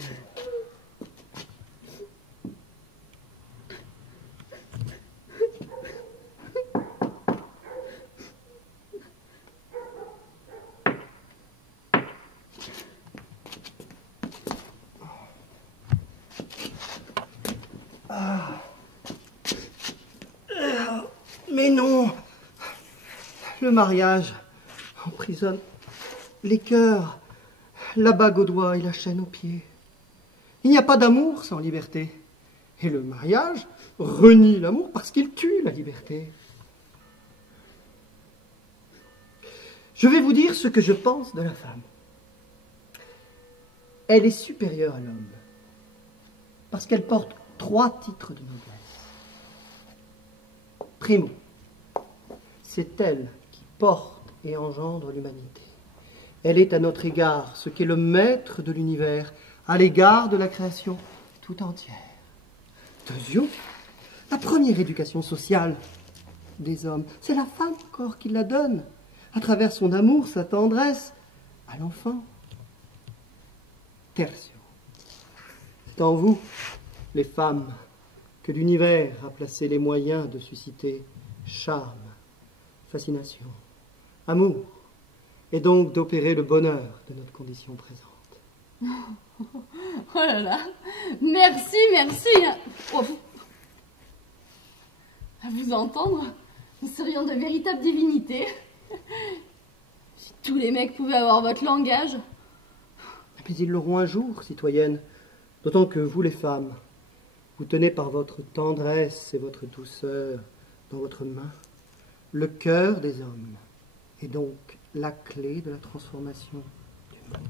Mais non, le mariage emprisonne les cœurs, la bague au doigt et la chaîne aux pieds. Il n'y a pas d'amour sans liberté. Et le mariage renie l'amour parce qu'il tue la liberté. Je vais vous dire ce que je pense de la femme. Elle est supérieure à l'homme, parce qu'elle porte 3 titres de noblesse. Primo, c'est elle qui porte et engendre l'humanité. Elle est à notre égard ce qu'est le maître de l'univers à l'égard de la création tout entière. Deuxièmement, la première éducation sociale des hommes, c'est la femme encore qui la donne, à travers son amour, sa tendresse, à l'enfant. Tertio, c'est en vous, les femmes, que l'univers a placé les moyens de susciter charme, fascination, amour, et donc d'opérer le bonheur de notre condition présente. Oh là là, merci, merci. Oh. À vous entendre, nous serions de véritables divinités. Si tous les mecs pouvaient avoir votre langage. Mais ils l'auront un jour, citoyenne, d'autant que vous, les femmes, vous tenez par votre tendresse et votre douceur dans votre main le cœur des hommes, et donc la clé de la transformation du monde.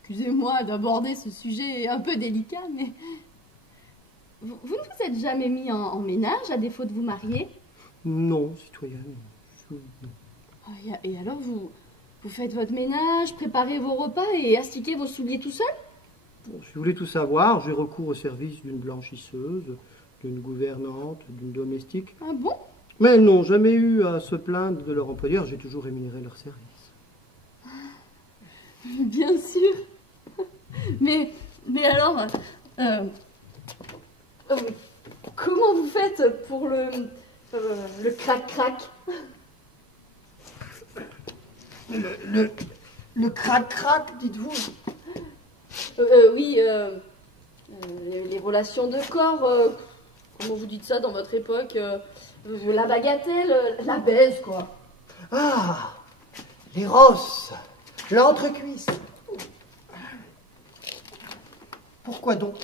Excusez-moi d'aborder ce sujet un peu délicat, mais vous ne vous êtes jamais mis en ménage à défaut de vous marier? Non, citoyenne. Non. Et alors vous faites votre ménage, préparez vos repas et astiquez vos souliers tout seul? Bon, si vous voulez tout savoir, j'ai recours au service d'une blanchisseuse, d'une gouvernante, d'une domestique. Ah bon? Mais elles n'ont jamais eu à se plaindre de leur employeur, j'ai toujours rémunéré leur service. Bien sûr. Mais alors, comment vous faites pour le crac-crac? Le crac-crac, dites-vous? Oui, les relations de corps, comment vous dites ça dans votre époque? La bagatelle, la baise, quoi. Ah, les rosses, l'entrecuisse. Pourquoi donc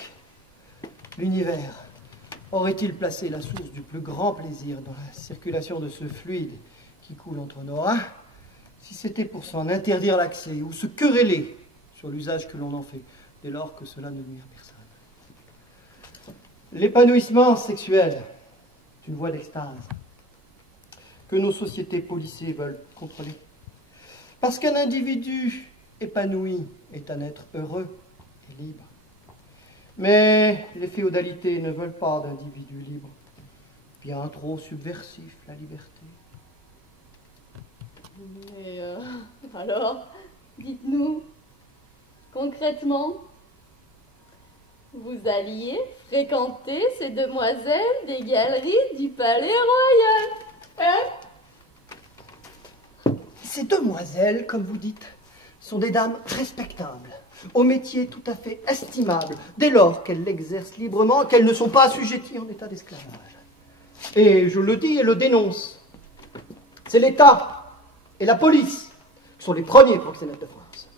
l'univers aurait-il placé la source du plus grand plaisir dans la circulation de ce fluide qui coule entre nos reins, si c'était pour s'en interdire l'accès ou se quereller sur l'usage que l'on en fait, dès lors que cela ne nuit à personne? L'épanouissement sexuel est une voie d'extase que nos sociétés policées veulent contrôler. Parce qu'un individu épanoui est un être heureux et libre. Mais les féodalités ne veulent pas d'individus libres. Bien trop subversif, la liberté. Mais alors, dites-nous, concrètement, vous alliez fréquenter ces demoiselles des galeries du Palais Royal, hein? Ces demoiselles, comme vous dites, sont des dames respectables, au métier tout à fait estimable, dès lors qu'elles l'exercent librement, qu'elles ne sont pas assujetties en état d'esclavage. Et je le dis et le dénonce. C'est l'État et la police qui sont les premiers proxénètes de France.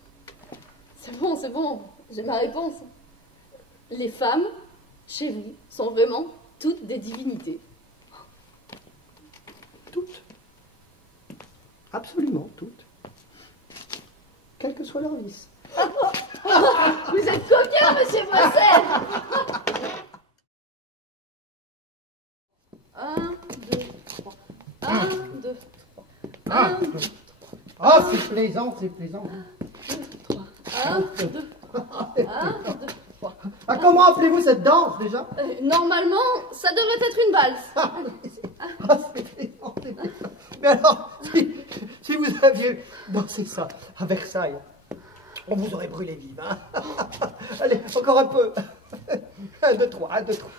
C'est bon, j'ai ma réponse. Les femmes, chez vous, sont vraiment toutes des divinités. Toutes. Absolument toutes. Quel que soit leur vice. Vous êtes coquin, monsieur Boissel. 1, 2, 3. 1, 2, 3. 1, 2, 3. Ah, c'est plaisant, c'est plaisant. 1, 2, 3. 1, 2, 3. 1, 2, 3. Ah, comment appelez-vous cette danse, déjà? Normalement, ça devrait être une valse. C'est plaisant, c'est plaisant. Mais alors, si vous aviez dansé ça à Versailles, on vous aurait brûlé vive, hein? Allez, encore un peu. 1, 2, 3, 1, 2, 3.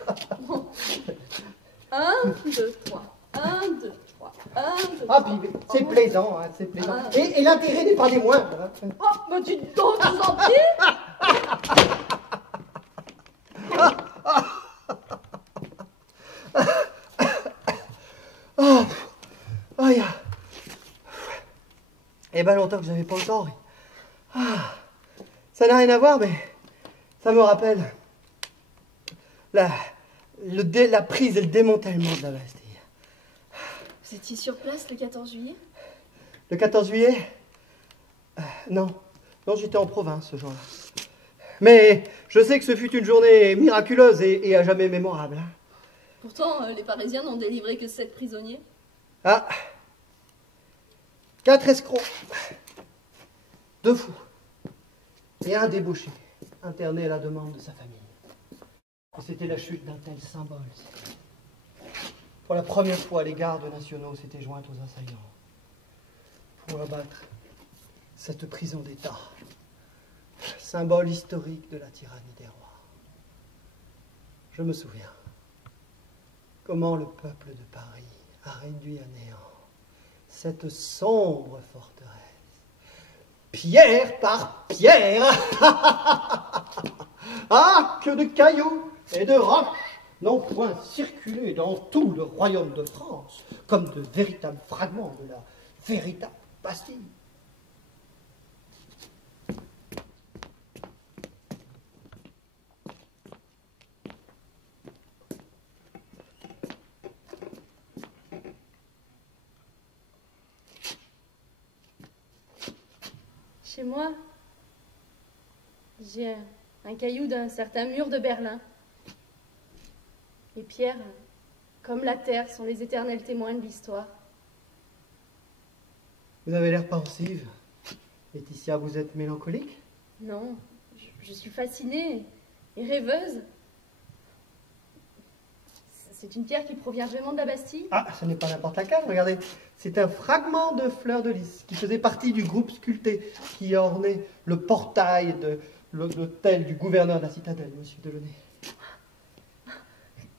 1, 2, 3. 1, 2, 3. 1, 2, 3. Ah, puis c'est plaisant, hein, c'est plaisant. Et l'intérêt n'est pas des moindres. Hein. Oh, bah tu te donnes, je vous en prie. Oh, oh, yeah. Eh ben longtemps que je n'avais pas le temps. Ah, ça n'a rien à voir, mais ça me rappelle la prise et le démantèlement de la Bastille. Vous étiez sur place le 14 juillet? Le 14 juillet Non. Non, j'étais en province ce jour-là. Mais je sais que ce fut une journée miraculeuse et à jamais mémorable. Pourtant, les Parisiens n'ont délivré que 7 prisonniers. Ah 4 escrocs, 2 fous et un débauché, interné à la demande de sa famille. Et c'était la chute d'un tel symbole. Pour la première fois, les gardes nationaux s'étaient joints aux assaillants pour abattre cette prison d'État, symbole historique de la tyrannie des rois. Je me souviens comment le peuple de Paris a réduit à néant cette sombre forteresse, pierre par pierre. Ah, que de cailloux et de roches n'ont point circulé dans tout le royaume de France comme de véritables fragments de la véritable Bastille. Chez moi, j'ai un caillou d'un certain mur de Berlin. Les pierres, comme la terre, sont les éternels témoins de l'histoire. Vous avez l'air pensive. Laetitia, vous êtes mélancolique? Non, je suis fascinée et rêveuse. C'est une pierre qui provient vraiment de la Bastille? Ah, ce n'est pas n'importe laquelle, regardez. C'est un fragment de fleur de lys qui faisait partie du groupe sculpté qui ornait le portail de l'hôtel du gouverneur de la citadelle, monsieur Delaunay.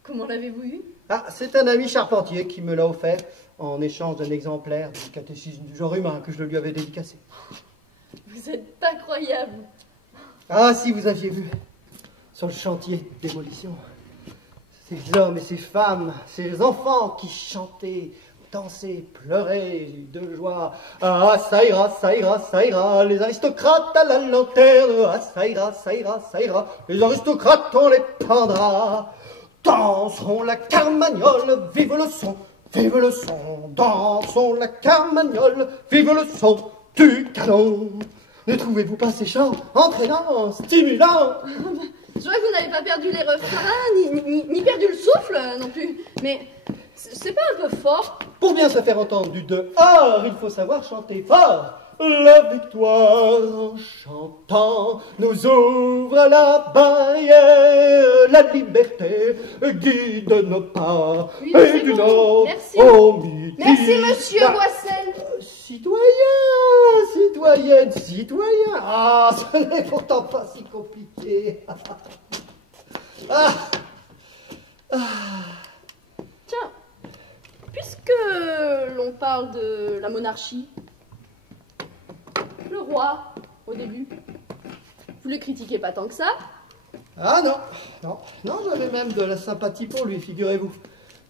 Comment l'avez-vous eu? Ah, c'est un ami charpentier qui me l'a offert en échange d'un exemplaire du catéchisme du genre humain que je lui avais dédicacé. Vous êtes incroyable. Ah, si vous aviez vu sur le chantier de démolition ces hommes et ces femmes, ces enfants qui chantaient, dansaient, pleuraient de joie. Ah, ça ira, ça ira, ça ira, les aristocrates à la lanterne. Ah, ça ira, ça ira, ça ira, les aristocrates on les pendra. Danseront la carmagnole, vive le son, dansons la carmagnole, vive le son du canon. Ne trouvez-vous pas ces chants entraînants, stimulants? Je vois que vous n'avez pas perdu les refrains, ni perdu le souffle non plus. Mais c'est pas un peu fort? Pour bien se faire entendre du dehors, il faut savoir chanter fort. La victoire en chantant nous ouvre la barrière. La liberté guide nos pas. Oui, et du bon. nord Merci. au midi. Merci, monsieur Boissel. Citoyen, citoyenne, citoyen. Ah, ce n'est pourtant pas si compliqué. Ah. Tiens, puisque l'on parle de la monarchie, le roi, au début, vous le critiquez pas tant que ça? Ah non, j'avais même de la sympathie pour lui, figurez-vous,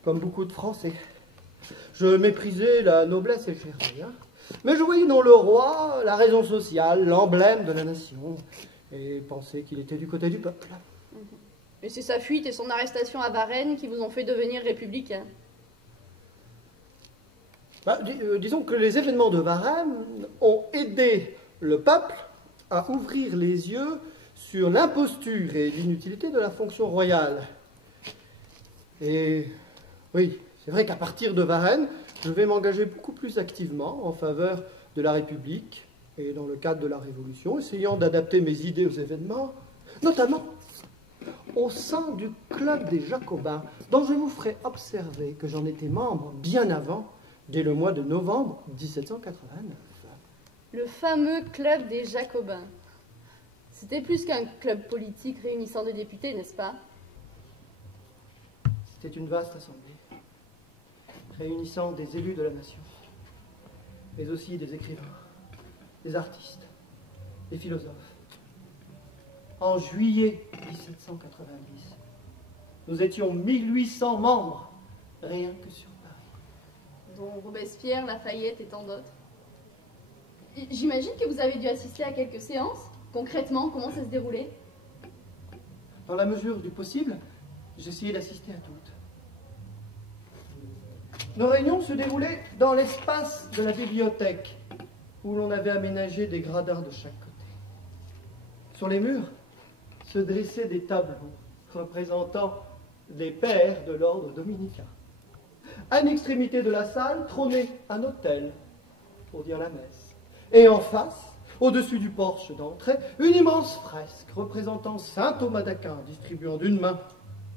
comme beaucoup de Français. Je méprisais la noblesse et le fierté, hein. Mais je voyais dans le roi la raison sociale, l'emblème de la nation, et pensais qu'il était du côté du peuple. Et c'est sa fuite et son arrestation à Varennes qui vous ont fait devenir républicain. Disons que les événements de Varennes ont aidé le peuple à ouvrir les yeux sur l'imposture et l'inutilité de la fonction royale. Et oui, c'est vrai qu'à partir de Varennes, je vais m'engager beaucoup plus activement en faveur de la République et dans le cadre de la Révolution, essayant d'adapter mes idées aux événements, notamment au sein du club des Jacobins, dont je vous ferai observer que j'en étais membre bien avant, dès le mois de novembre 1789. Le fameux club des Jacobins. C'était plus qu'un club politique réunissant des députés, n'est-ce pas? C'était une vaste assemblée, réunissant des élus de la nation, mais aussi des écrivains, des artistes, des philosophes. En juillet 1790, nous étions 1800 membres, rien que sur Paris. Dont Robespierre, Lafayette et tant d'autres. J'imagine que vous avez dû assister à quelques séances. Concrètement, comment ça se déroulait? Dans la mesure du possible, j'essayais d'assister à toutes. Nos réunions se déroulaient dans l'espace de la bibliothèque, où l'on avait aménagé des gradins de chaque côté. Sur les murs se dressaient des tableaux représentant les pères de l'ordre dominicain. À une extrémité de la salle trônait un autel pour dire la messe. Et en face, au-dessus du porche d'entrée, une immense fresque représentant saint Thomas d'Aquin distribuant d'une main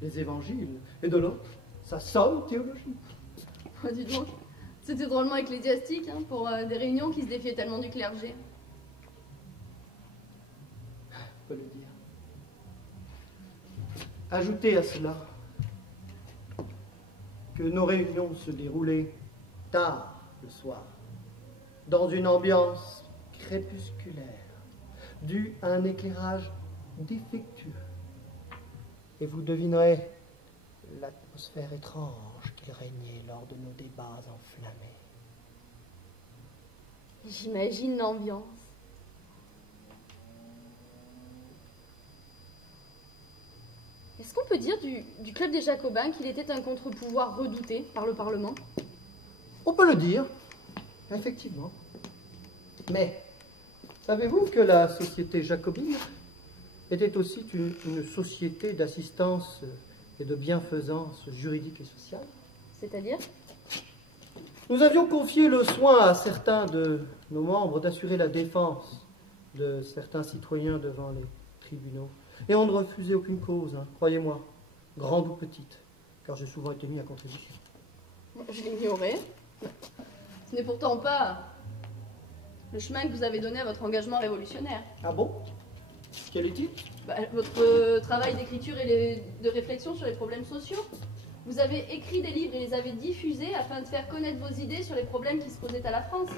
les évangiles et de l'autre sa somme théologique. Oh, dis donc, c'était drôlement ecclésiastique hein, pour des réunions qui se défiaient tellement du clergé. On peut le dire. Ajoutez à cela que nos réunions se déroulaient tard le soir, dans une ambiance crépusculaire, due à un éclairage défectueux. Et vous devinerez l'atmosphère étrange qui régnait lors de nos débats enflammés. J'imagine l'ambiance. Est-ce qu'on peut dire du Club des Jacobins qu'il était un contre-pouvoir redouté par le Parlement? On peut le dire, effectivement. Mais savez-vous que la société jacobine était aussi une société d'assistance et de bienfaisance juridique et sociale? C'est-à-dire? Nous avions confié le soin à certains de nos membres d'assurer la défense de certains citoyens devant les tribunaux. Et on ne refusait aucune cause, hein, croyez-moi, grande ou petite, car j'ai souvent été mis à contribution. Je l'ignorais. Ce n'est pourtant pas le chemin que vous avez donné à votre engagement révolutionnaire. Ah bon? Quel est-il? Votre travail d'écriture et de réflexion sur les problèmes sociaux. Vous avez écrit des livres et les avez diffusés afin de faire connaître vos idées sur les problèmes qui se posaient à la France.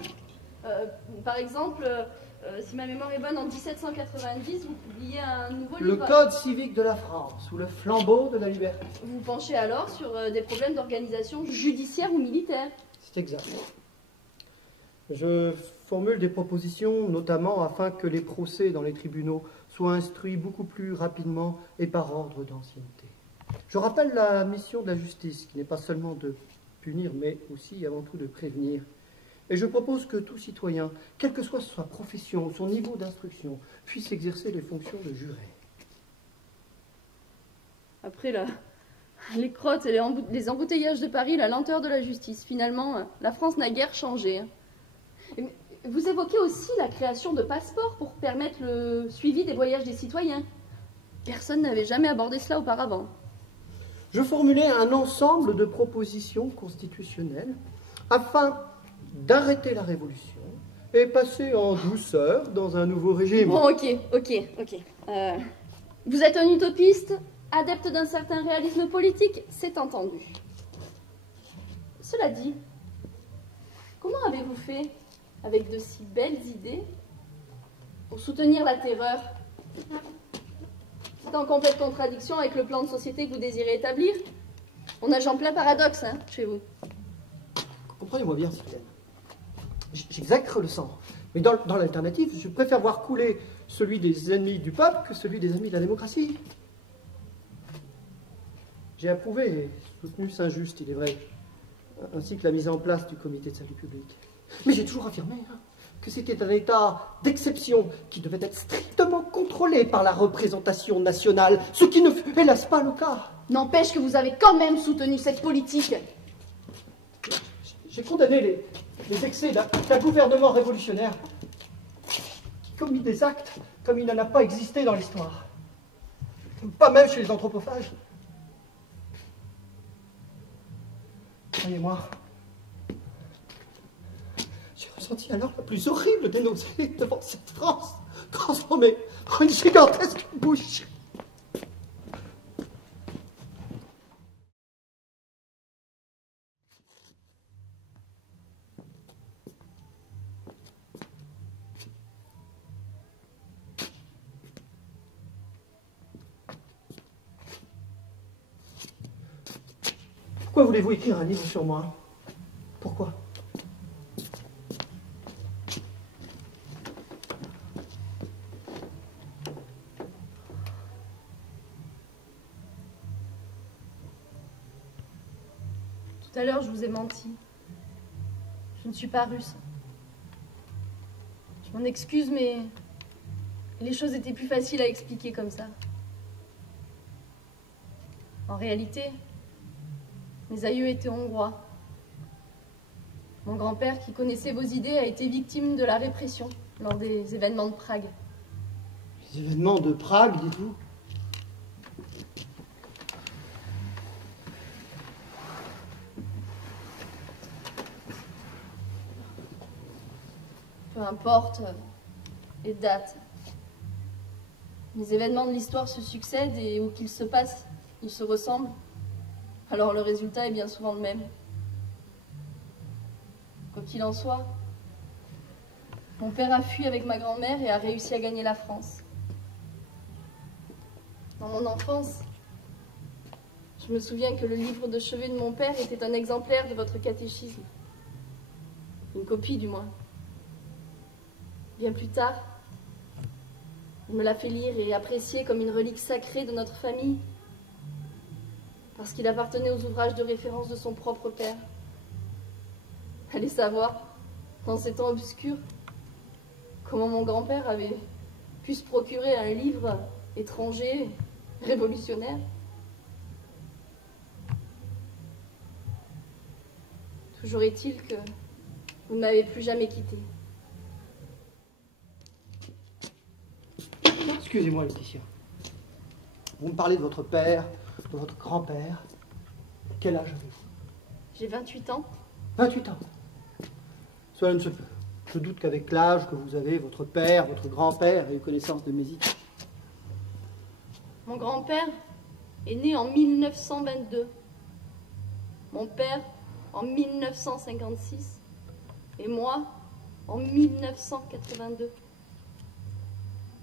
Par exemple, si ma mémoire est bonne, en 1790, vous publiez un nouveau livre. Le Code civique de la France, sous le flambeau de la liberté. Vous penchez alors sur des problèmes d'organisation judiciaire ou militaire. C'est exact. Je formule des propositions, notamment afin que les procès dans les tribunaux soient instruits beaucoup plus rapidement et par ordre d'ancienneté. Je rappelle la mission de la justice, qui n'est pas seulement de punir, mais aussi avant tout de prévenir. Et je propose que tout citoyen, quelle que soit sa profession ou son niveau d'instruction, puisse exercer les fonctions de juré. Après les crottes et les embouteillages de Paris, la lenteur de la justice, finalement, la France n'a guère changé. Vous évoquez aussi la création de passeports pour permettre le suivi des voyages des citoyens. Personne n'avait jamais abordé cela auparavant. Je formulais un ensemble de propositions constitutionnelles afin d'arrêter la révolution et passer en douceur dans un nouveau régime. Bon, ok. Vous êtes un utopiste, adepte d'un certain réalisme politique, c'est entendu. Cela dit, comment avez-vous fait, avec de si belles idées, pour soutenir la terreur? C'est en complète contradiction avec le plan de société que vous désirez établir. On nage en plein paradoxe, hein, chez vous. Comprenez-moi bien, citoyenne. J'exècre le sang. Mais dans l'alternative, je préfère voir couler celui des ennemis du peuple que celui des amis de la démocratie. J'ai approuvé et soutenu Saint-Just, il est vrai, ainsi que la mise en place du comité de salut public. Mais j'ai toujours affirmé que c'était un état d'exception qui devait être strictement contrôlé par la représentation nationale, ce qui ne fut hélas pas le cas. N'empêche que vous avez quand même soutenu cette politique. J'ai condamné les excès d'un gouvernement révolutionnaire qui commit des actes comme il n'en a pas existé dans l'histoire. Pas même chez les anthropophages. Croyez-moi, j'ai ressenti alors la plus horrible des nausées devant cette France transformée en une gigantesque bouche. Pourquoi voulez-vous écrire un livre sur moi? Pourquoi? Tout à l'heure, je vous ai menti. Je ne suis pas russe. Je m'en excuse, mais les choses étaient plus faciles à expliquer comme ça. En réalité, mes aïeux étaient hongrois. Mon grand-père, qui connaissait vos idées, a été victime de la répression lors des événements de Prague. Les événements de Prague, dites-vous? Peu importe les dates. Les événements de l'histoire se succèdent et où qu'ils se passent, ils se ressemblent. Alors le résultat est bien souvent le même. Quoi qu'il en soit, mon père a fui avec ma grand-mère et a réussi à gagner la France. Dans mon enfance, je me souviens que le livre de chevet de mon père était un exemplaire de votre catéchisme. Une copie du moins. Bien plus tard, il me l'a fait lire et apprécier comme une relique sacrée de notre famille, parce qu'il appartenait aux ouvrages de référence de son propre père. Allez savoir, dans ces temps obscurs, comment mon grand-père avait pu se procurer un livre étranger, révolutionnaire. Toujours est-il que vous ne m'avez plus jamais quitté. Excusez-moi, Laetitia. Vous me parlez de votre père, de votre grand-père. Quel âge avez-vous? J'ai 28 ans. 28 ans. Cela ne se peut. Je doute qu'avec l'âge que vous avez, votre père, votre grand-père ait eu connaissance de mes idées. Mon grand-père est né en 1922. Mon père en 1956. Et moi en 1982.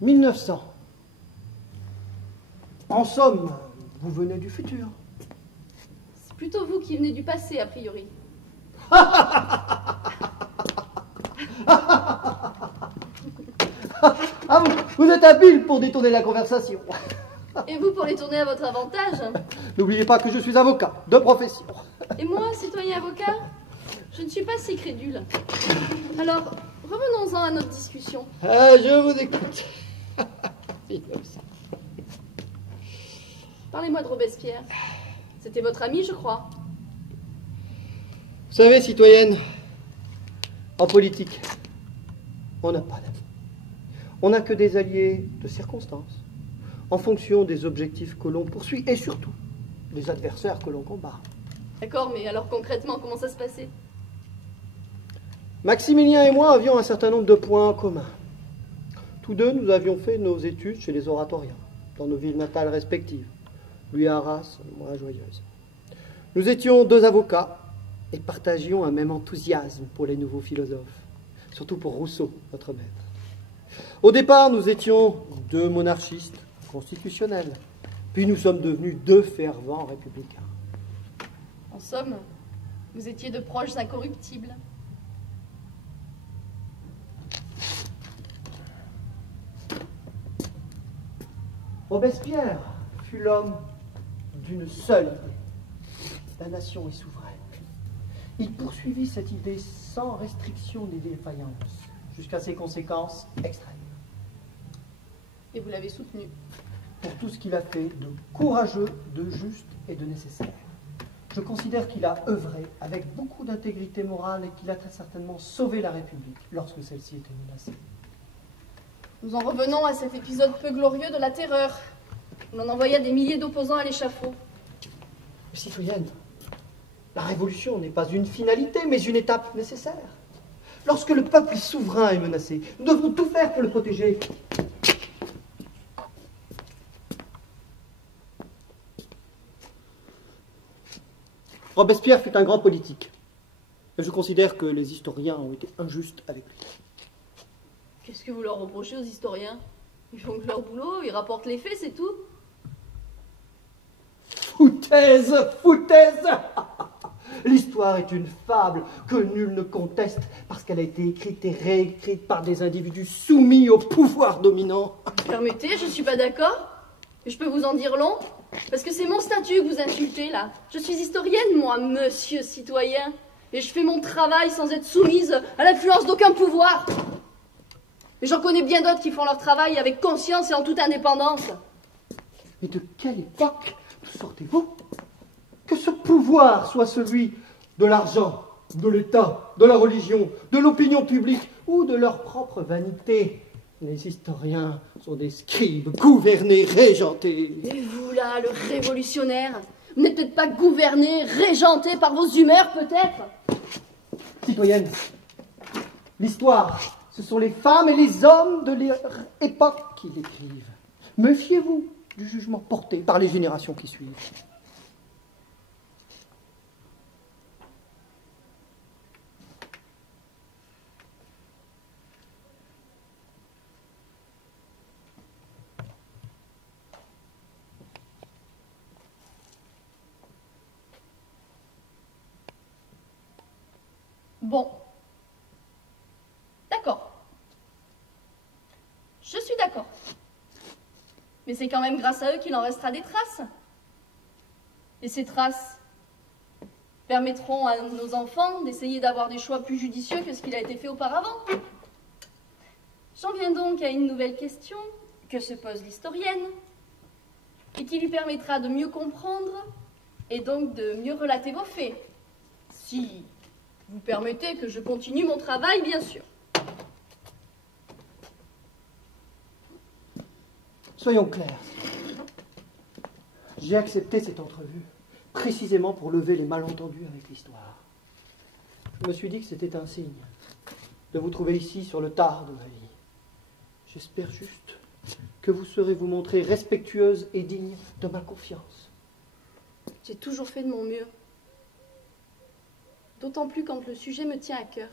1900. En somme, vous venez du futur. C'est plutôt vous qui venez du passé, a priori. Ah, vous êtes habile pour détourner la conversation. Et vous pour les tourner à votre avantage. N'oubliez pas que je suis avocat, de profession. Et moi, citoyen avocat, je ne suis pas si crédule. Alors, revenons-en à notre discussion. Je vous écoute. Parlez-moi de Robespierre. C'était votre ami, je crois. Vous savez, citoyenne, en politique, on n'a pas d'amis. On n'a que des alliés de circonstances, en fonction des objectifs que l'on poursuit et surtout des adversaires que l'on combat. D'accord, mais alors concrètement, comment ça se passait? Maximilien et moi avions un certain nombre de points communs. Tous deux, nous avions fait nos études chez les oratoriens, dans nos villes natales respectives. Lui à Arras, moi à Joyeuse. Nous étions deux avocats et partagions un même enthousiasme pour les nouveaux philosophes, surtout pour Rousseau, notre maître. Au départ, nous étions deux monarchistes constitutionnels, puis nous sommes devenus deux fervents républicains. En somme, vous étiez de proches incorruptibles. Robespierre fut l'homme d'une seule idée. La nation est souveraine. Il poursuivit cette idée sans restriction des défaillances, jusqu'à ses conséquences extrêmes. Et vous l'avez soutenu. Pour tout ce qu'il a fait de courageux, de juste et de nécessaire. Je considère qu'il a œuvré avec beaucoup d'intégrité morale et qu'il a très certainement sauvé la République lorsque celle-ci était menacée. Nous en revenons à cet épisode peu glorieux de la terreur. où l'on envoya des milliers d'opposants à l'échafaud. Citoyenne, la révolution n'est pas une finalité, mais une étape nécessaire. Lorsque le peuple souverain est menacé, nous devons tout faire pour le protéger. Robespierre fut un grand politique. Et je considère que les historiens ont été injustes avec lui. Qu'est-ce que vous leur reprochez aux historiens? Ils font que leur boulot, ils rapportent les faits, c'est tout. Foutaise, foutaise! L'histoire est une fable que nul ne conteste parce qu'elle a été écrite et réécrite par des individus soumis au pouvoir dominant. Permettez, je ne suis pas d'accord. Je peux vous en dire long. Parce que c'est mon statut que vous insultez, là. Je suis historienne, moi, monsieur citoyen. Et je fais mon travail sans être soumise à l'influence d'aucun pouvoir. Mais j'en connais bien d'autres qui font leur travail avec conscience et en toute indépendance. Mais de quelle époque sortez-vous? Que ce pouvoir soit celui de l'argent, de l'État, de la religion, de l'opinion publique ou de leur propre vanité. Les historiens sont des scribes gouvernés, régentés. Et vous, là, le révolutionnaire, vous n'êtes peut-être pas gouverné, régenté par vos humeurs, peut-être? Citoyenne, l'histoire, ce sont les femmes et les hommes de leur époque qui l'écrivent. Méfiez-vous du jugement porté par les générations qui suivent. Bon. D'accord. Je suis d'accord. Mais c'est quand même grâce à eux qu'il en restera des traces. Et ces traces permettront à nos enfants d'essayer d'avoir des choix plus judicieux que ce qu'il a été fait auparavant. J'en viens donc à une nouvelle question que se pose l'historienne et qui lui permettra de mieux comprendre et donc de mieux relater vos faits. Si vous permettez que je continue mon travail, bien sûr. Soyons clairs. J'ai accepté cette entrevue précisément pour lever les malentendus avec l'histoire. Je me suis dit que c'était un signe de vous trouver ici sur le tard de ma vie. J'espère juste que vous saurez vous montrer respectueuse et digne de ma confiance. J'ai toujours fait de mon mieux. D'autant plus quand le sujet me tient à cœur.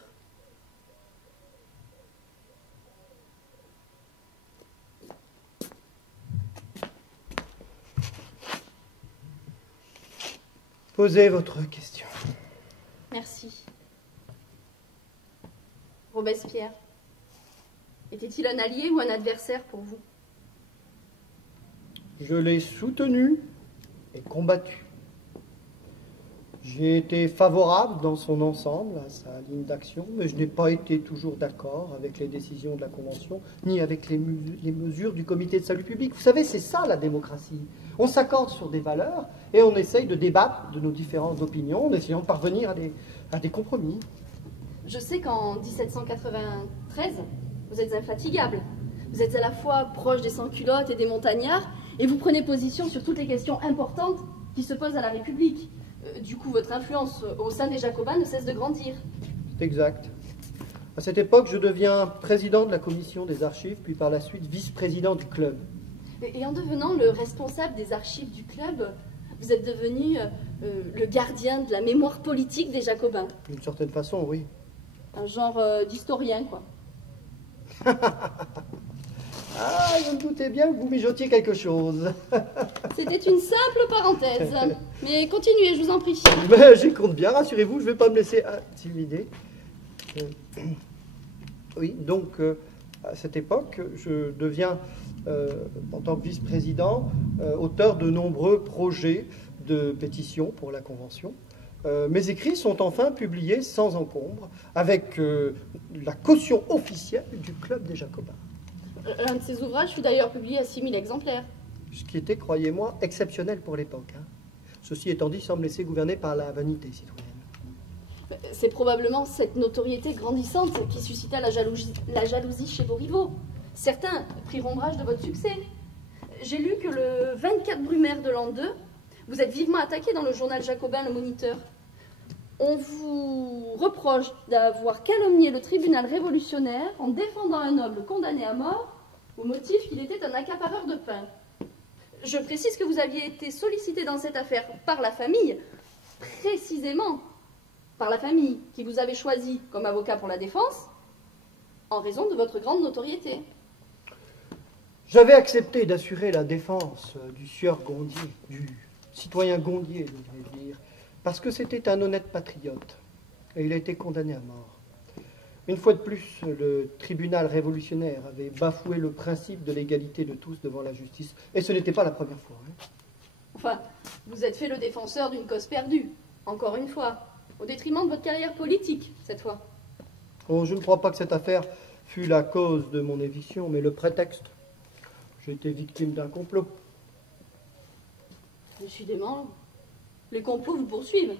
Posez votre question. Merci. Robespierre, était-il un allié ou un adversaire pour vous? Je l'ai soutenu et combattu. J'ai été favorable dans son ensemble à sa ligne d'action, mais je n'ai pas été toujours d'accord avec les décisions de la Convention, ni avec les mesures du Comité de salut public. Vous savez, c'est ça la démocratie. On s'accorde sur des valeurs et on essaye de débattre de nos différentes opinions en essayant de parvenir à des compromis. Je sais qu'en 1793, vous êtes infatigable. Vous êtes à la fois proche des sans-culottes et des montagnards, et vous prenez position sur toutes les questions importantes qui se posent à la République. Du coup, votre influence au sein des Jacobins ne cesse de grandir. C'est exact. À cette époque, je deviens président de la commission des archives, puis par la suite vice-président du club. Et en devenant le responsable des archives du club, vous êtes devenu le gardien de la mémoire politique des Jacobins. D'une certaine façon, oui. Un genre d'historien, quoi. Ah, je me doutais bien que vous mijotiez quelque chose. C'était une simple parenthèse. Mais continuez, je vous en prie. Mais j'y compte bien, rassurez-vous, je ne vais pas me laisser intimider. Oui, donc, à cette époque, je deviens, en tant que vice-président, auteur de nombreux projets de pétitions pour la Convention. Mes écrits sont enfin publiés sans encombre, avec la caution officielle du Club des Jacobins. L'un de ces ouvrages fut d'ailleurs publié à 6000 exemplaires. Ce qui était, croyez-moi, exceptionnel pour l'époque. Ceci étant dit, semble laisser gouverner par la vanité citoyenne. C'est probablement cette notoriété grandissante qui suscita la jalousie chez vos rivaux. Certains priront ombrage de votre succès. J'ai lu que le 24 Brumaire de l'an 2, vous êtes vivement attaqué dans le journal jacobin Le Moniteur. On vous reproche d'avoir calomnié le tribunal révolutionnaire en défendant un noble condamné à mort au motif qu'il était un accapareur de pain. Je précise que vous aviez été sollicité dans cette affaire par la famille, précisément par la famille qui vous avait choisi comme avocat pour la défense, en raison de votre grande notoriété. J'avais accepté d'assurer la défense du sieur Gondier, du citoyen Gondier, devrais-je dire, parce que c'était un honnête patriote, et il a été condamné à mort. Une fois de plus, le tribunal révolutionnaire avait bafoué le principe de l'égalité de tous devant la justice, et ce n'était pas la première fois. Enfin, vous êtes fait le défenseur d'une cause perdue, encore une fois, au détriment de votre carrière politique, cette fois. Oh, je ne crois pas que cette affaire fut la cause de mon éviction, mais le prétexte. J'ai été victime d'un complot. Décidément, les complots vous poursuivent.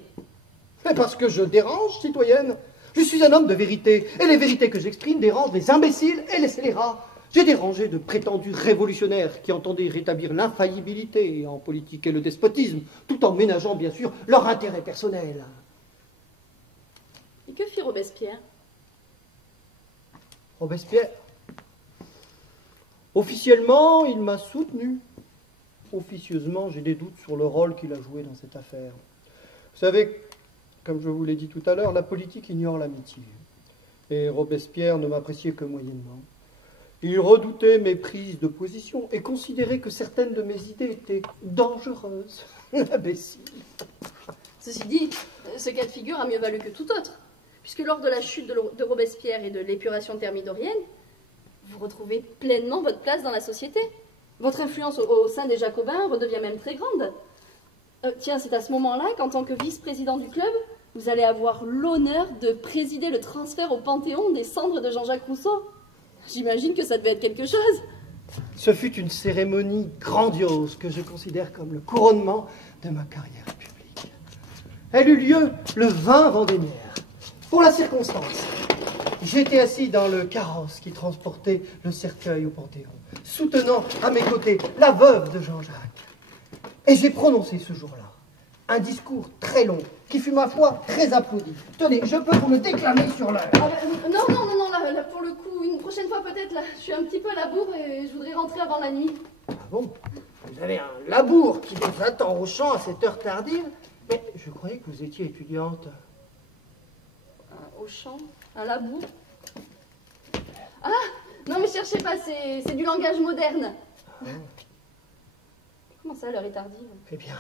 Mais parce que je dérange, citoyenne. Je suis un homme de vérité, et les vérités que j'exprime dérangent les imbéciles et les scélérats. J'ai dérangé de prétendus révolutionnaires qui entendaient rétablir l'infaillibilité en politique et le despotisme, tout en ménageant bien sûr leur intérêt personnel. Et que fit Robespierre? Robespierre, officiellement, il m'a soutenu. Officieusement, j'ai des doutes sur le rôle qu'il a joué dans cette affaire. Vous savez, comme je vous l'ai dit tout à l'heure, la politique ignore l'amitié. Et Robespierre ne m'appréciait que moyennement. Il redoutait mes prises de position et considérait que certaines de mes idées étaient dangereuses. Imbécile. Ceci dit, ce cas de figure a mieux valu que tout autre, puisque lors de la chute de Robespierre et de l'épuration thermidorienne, vous retrouvez pleinement votre place dans la société. Votre influence au sein des Jacobins redevient même très grande. Tiens, c'est à ce moment-là qu'en tant que vice-président du club, vous allez avoir l'honneur de présider le transfert au Panthéon des cendres de Jean-Jacques Rousseau. J'imagine que ça devait être quelque chose. Ce fut une cérémonie grandiose que je considère comme le couronnement de ma carrière publique. Elle eut lieu le 20 Vendémiaire. Pour la circonstance, j'étais assis dans le carrosse qui transportait le cercueil au Panthéon, soutenant à mes côtés la veuve de Jean-Jacques. Et j'ai prononcé ce jour-là un discours très long, qui fut, ma foi, très applaudi. Tenez, je peux vous le déclamer sur l'heure. Non, là, pour le coup, une prochaine fois peut-être, là, je suis un petit peu à la bourre et je voudrais rentrer avant la nuit. Ah bon? Vous avez un labour qui vous attend au champ à cette heure tardive? Mais je croyais que vous étiez étudiante. Au champ, à la bourre. Ah, non mais cherchez pas, c'est du langage moderne. Ah. Comment ça, l'heure est tardive? Eh bien,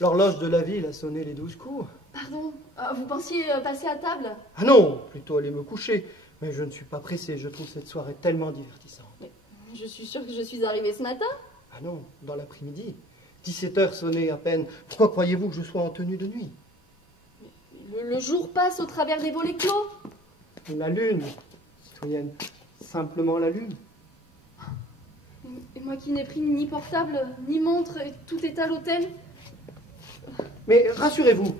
l'horloge de la ville a sonné les 12 coups. Pardon, vous pensiez passer à table? Ah non, plutôt aller me coucher. Mais je ne suis pas pressé, je trouve cette soirée tellement divertissante. Mais je suis sûre que je suis arrivée ce matin. Ah non, dans l'après-midi. 17h sonnaient à peine. Pourquoi croyez-vous que je sois en tenue de nuit? Le jour passe au travers des volets clos. La lune, citoyenne, simplement la lune. Et moi qui n'ai pris ni portable, ni montre, et tout est à l'hôtel. Mais rassurez-vous,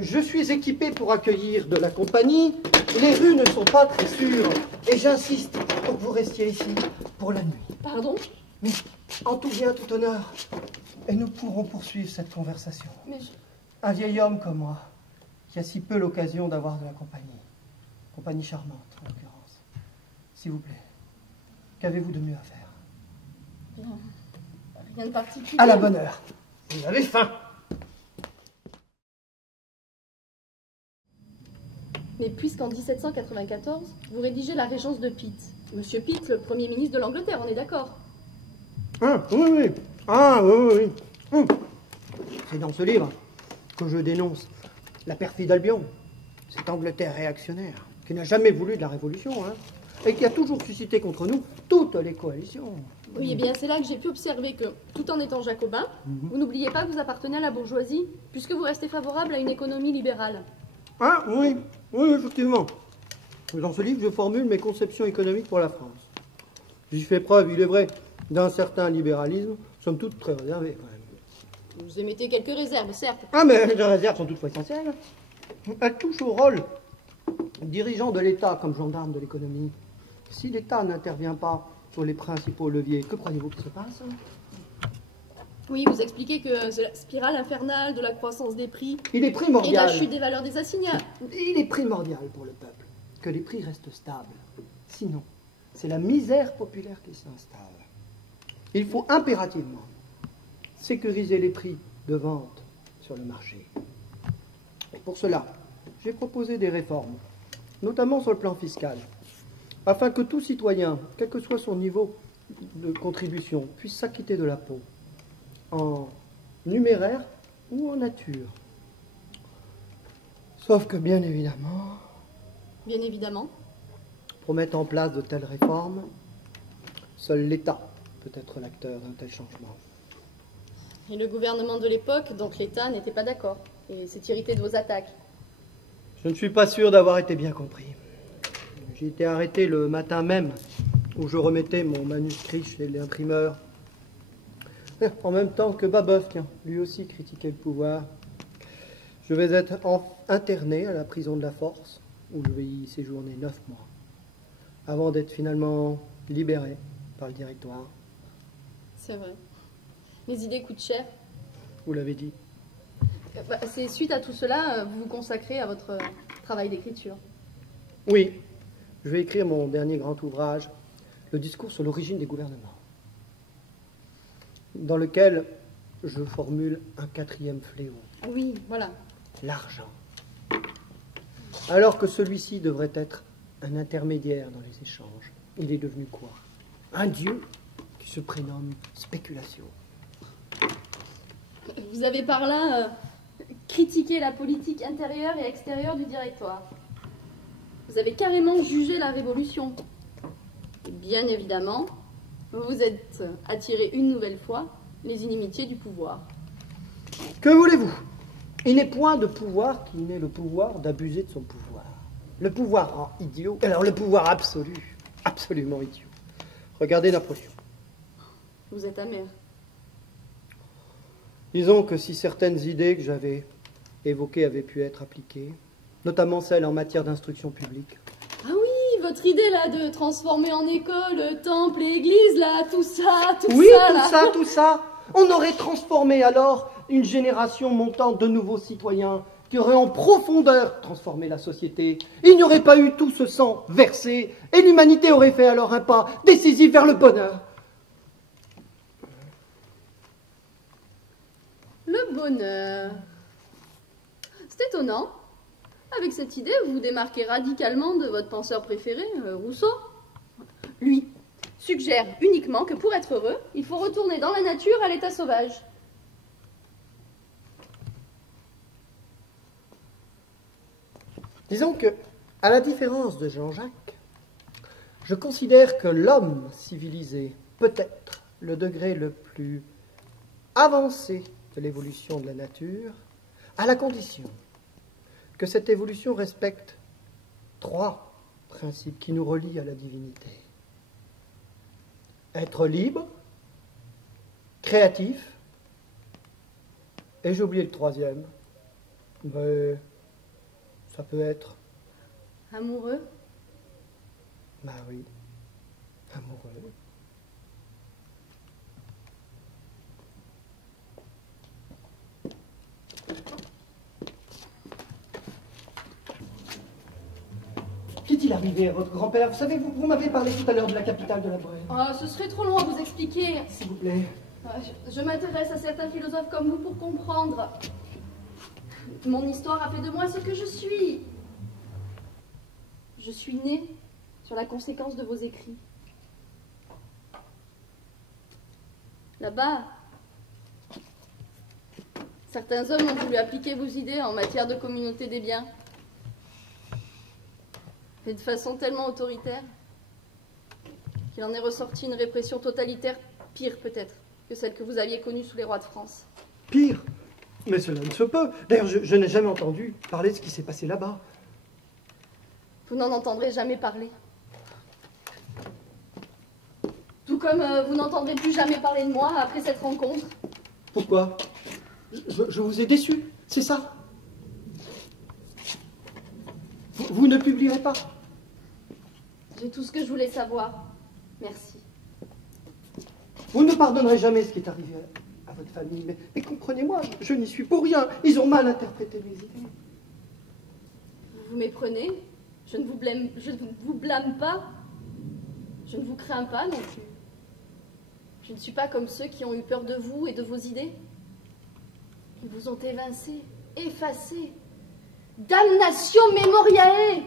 je suis équipé pour accueillir de la compagnie. Les rues ne sont pas très sûres. Et j'insiste pour que vous restiez ici pour la nuit. Pardon? Mais en tout bien, tout honneur. Et nous pourrons poursuivre cette conversation. Mais Un vieil homme comme moi, qui a si peu l'occasion d'avoir de la compagnie. Compagnie charmante, en l'occurrence. S'il vous plaît, qu'avez-vous de mieux à faire? rien de particulier. À la bonne heure. Vous avez faim. Mais puisqu'en 1794, vous rédigez la régence de Pitt. Monsieur Pitt, le Premier ministre de l'Angleterre, on est d'accord? Ah, oui. Ah, oui. C'est dans ce livre que je dénonce la perfide Albion, cette Angleterre réactionnaire, qui n'a jamais voulu de la révolution, et qui a toujours suscité contre nous toutes les coalitions. Oui, eh bien, c'est là que j'ai pu observer que, tout en étant jacobin, vous n'oubliez pas que vous appartenez à la bourgeoisie, puisque vous restez favorable à une économie libérale. Ah, oui, effectivement. Dans ce livre, je formule mes conceptions économiques pour la France. J'y fais preuve, il est vrai, d'un certain libéralisme, somme toute très réservé, quand même. Vous émettez quelques réserves, certes. Ah, mais les réserves sont toutefois essentielles. Elles touchent au rôle dirigeant de l'État comme gendarme de l'économie. Si l'État n'intervient pas sur les principaux leviers, que croyez-vous qu'il se passe? Oui, vous expliquez que c'est la spirale infernale de la croissance des prix Il est et de la primordial. chute des valeurs des assignats. Il est primordial pour le peuple que les prix restent stables. Sinon, c'est la misère populaire qui s'installe. Il faut impérativement sécuriser les prix de vente sur le marché. Et pour cela, j'ai proposé des réformes, notamment sur le plan fiscal, afin que tout citoyen, quel que soit son niveau de contribution, puisse s'acquitter de l'impôt, en numéraire ou en nature. Sauf que, bien évidemment, pour mettre en place de telles réformes, seul l'État peut être l'acteur d'un tel changement. Et le gouvernement de l'époque, donc l'État, n'était pas d'accord et s'est irrité de vos attaques. Je ne suis pas sûr d'avoir été bien compris. J'ai été arrêté le matin même où je remettais mon manuscrit chez l'imprimeur. En même temps que Babeuf, tiens, lui aussi critiquait le pouvoir. Je vais être interné à la prison de la Force, où je vais y séjourner 9 mois, avant d'être finalement libéré par le directoire. C'est vrai. Les idées coûtent cher. Vous l'avez dit. C'est suite à tout cela, vous vous consacrez à votre travail d'écriture. Oui, je vais écrire mon dernier grand ouvrage, le discours sur l'origine des gouvernements, dans lequel je formule un 4e fléau. Oui, voilà. L'argent. Alors que celui-ci devrait être un intermédiaire dans les échanges, il est devenu quoi? Un dieu qui se prénomme spéculation. Vous avez par là critiqué la politique intérieure et extérieure du directoire. Vous avez carrément jugé la révolution. Et bien évidemment, vous vous êtes attiré une nouvelle fois les inimitiés du pouvoir. Que voulez-vous? Il n'est point de pouvoir qui n'ait le pouvoir d'abuser de son pouvoir. Le pouvoir rend idiot, alors le pouvoir absolu, absolument idiot. Regardez Napoléon. Vous êtes amer. Disons que si certaines idées que j'avais évoquées avaient pu être appliquées, notamment celles en matière d'instruction publique. Ah oui, votre idée là de transformer en école, temple et église là, tout ça, tout Oui, ça là. tout ça, tout ça. On aurait transformé alors une génération montante de nouveaux citoyens qui auraient en profondeur transformé la société. Il n'y aurait pas eu tout ce sang versé et l'humanité aurait fait alors un pas décisif vers le bonheur. Le bonheur. C'est étonnant. Avec cette idée, vous vous démarquez radicalement de votre penseur préféré, Rousseau. Lui suggère uniquement que pour être heureux, il faut retourner dans la nature à l'état sauvage. Disons que, à la différence de Jean-Jacques, je considère que l'homme civilisé peut être le degré le plus avancé de l'évolution de la nature, à la condition que cette évolution respecte 3 principes qui nous relient à la divinité. Être libre, créatif, et j'ai oublié le 3e, mais ça peut être... Amoureux. Bah oui, amoureux. Qu'est-il arrivé à votre grand-père? Vous savez, vous m'avez parlé tout à l'heure de la capitale de la Bretagne. Oh, ce serait trop long à vous expliquer. S'il vous plaît. Je m'intéresse à certains philosophes comme vous pour comprendre. Mon histoire a fait de moi ce que je suis. Je suis née sur la conséquence de vos écrits. Là-bas, certains hommes ont voulu appliquer vos idées en matière de communauté des biens. Mais de façon tellement autoritaire qu'il en est ressorti une répression totalitaire pire peut-être que celle que vous aviez connue sous les rois de France. Pire? Mais cela ne se peut. D'ailleurs, je n'ai jamais entendu parler de ce qui s'est passé là-bas. Vous n'en entendrez jamais parler. Tout comme vous n'entendrez plus jamais parler de moi après cette rencontre. Pourquoi? Je vous ai déçu, c'est ça? Vous ne publierez pas? J'ai tout ce que je voulais savoir. Merci. Vous ne pardonnerez jamais ce qui est arrivé à votre famille, mais comprenez-moi, je n'y suis pour rien. Ils ont mal interprété mes idées. Vous méprenez? Je ne vous blâme pas. Je ne vous crains pas non plus. Je ne suis pas comme ceux qui ont eu peur de vous et de vos idées. Ils vous ont évincé, effacé. Damnation mémoriae!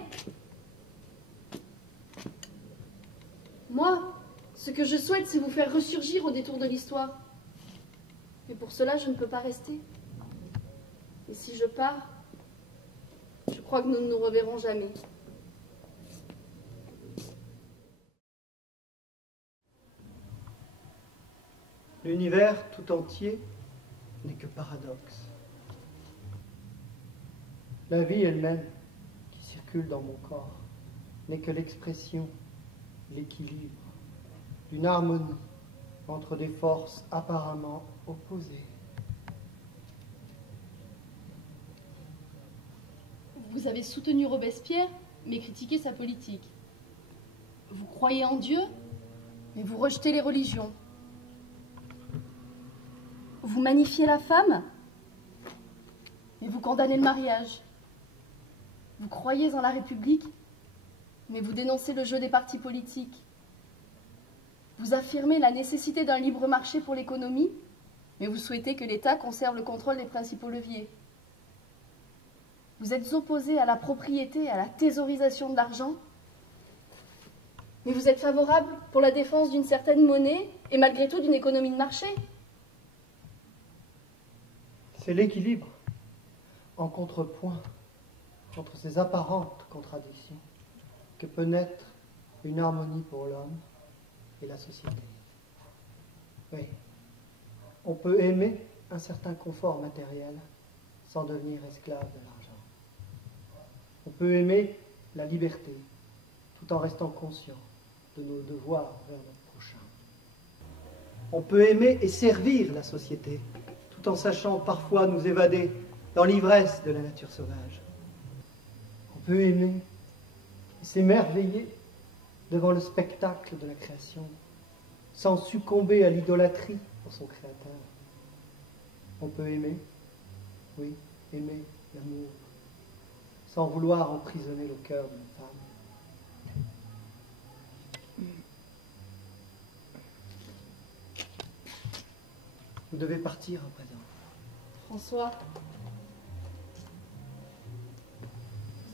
Moi, ce que je souhaite, c'est vous faire ressurgir au détour de l'histoire. Mais pour cela, je ne peux pas rester. Et si je pars, je crois que nous ne nous reverrons jamais. L'univers tout entier n'est que paradoxe. La vie elle-même, qui circule dans mon corps, n'est que l'expression, l'équilibre, d'une harmonie entre des forces apparemment opposées. Vous avez soutenu Robespierre, mais critiqué sa politique. Vous croyez en Dieu, mais vous rejetez les religions. Vous magnifiez la femme, mais vous condamnez le mariage. Vous croyez en la République, mais vous dénoncez le jeu des partis politiques. Vous affirmez la nécessité d'un libre marché pour l'économie, mais vous souhaitez que l'État conserve le contrôle des principaux leviers. Vous êtes opposé à la propriété et à la thésaurisation de l'argent, mais vous êtes favorable pour la défense d'une certaine monnaie et malgré tout d'une économie de marché. C'est l'équilibre, en contrepoint, entre ces apparentes contradictions, que peut naître une harmonie pour l'homme et la société. Oui, on peut aimer un certain confort matériel sans devenir esclave de l'argent. On peut aimer la liberté tout en restant conscient de nos devoirs vers notre prochain. On peut aimer et servir la société tout en sachant parfois nous évader dans l'ivresse de la nature sauvage. On peut aimer et s'émerveiller devant le spectacle de la création sans succomber à l'idolâtrie pour son créateur. On peut aimer, oui, aimer l'amour, sans vouloir emprisonner le cœur d'une femme. Vous devez partir à présent. François,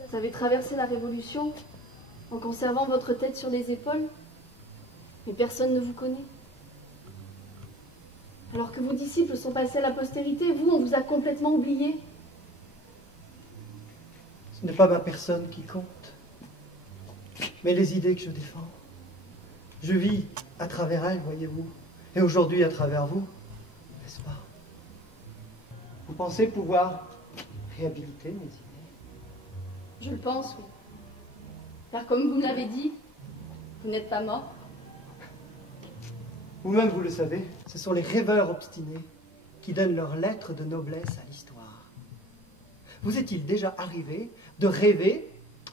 vous avez traversé la Révolution en conservant votre tête sur les épaules, mais personne ne vous connaît. Alors que vos disciples sont passés à la postérité, vous, on vous a complètement oublié. Ce n'est pas ma personne qui compte, mais les idées que je défends. Je vis à travers elles, voyez-vous, et aujourd'hui à travers vous, n'est-ce pas? Vous pensez pouvoir réhabiliter mes idées? Je le pense, oui. Car comme vous me l'avez dit, vous n'êtes pas mort. Vous-même, vous le savez, ce sont les rêveurs obstinés qui donnent leurs lettres de noblesse à l'histoire. Vous est-il déjà arrivé de rêver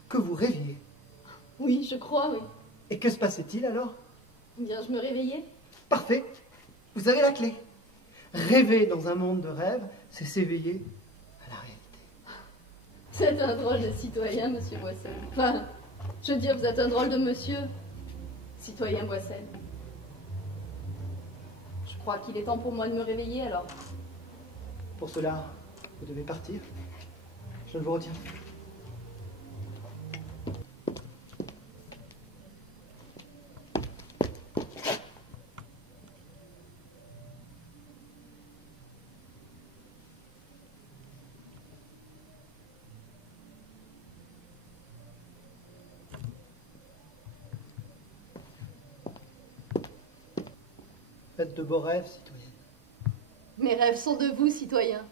que vous rêviez? Oui, je crois, oui. Et que se passait-il alors? Eh bien, je me réveillais. Parfait, vous avez la clé. Rêver dans un monde de rêves, c'est s'éveiller à la réalité. C'est un drôle de citoyen, monsieur Boissel. Enfin, je veux dire, vous êtes un drôle de monsieur, citoyen Boissel. Je crois qu'il est temps pour moi de me réveiller, alors. Pour cela, vous devez partir. Je ne vous retiens plus. Faites de beaux rêves, citoyenne. Mes rêves sont de vous, citoyen.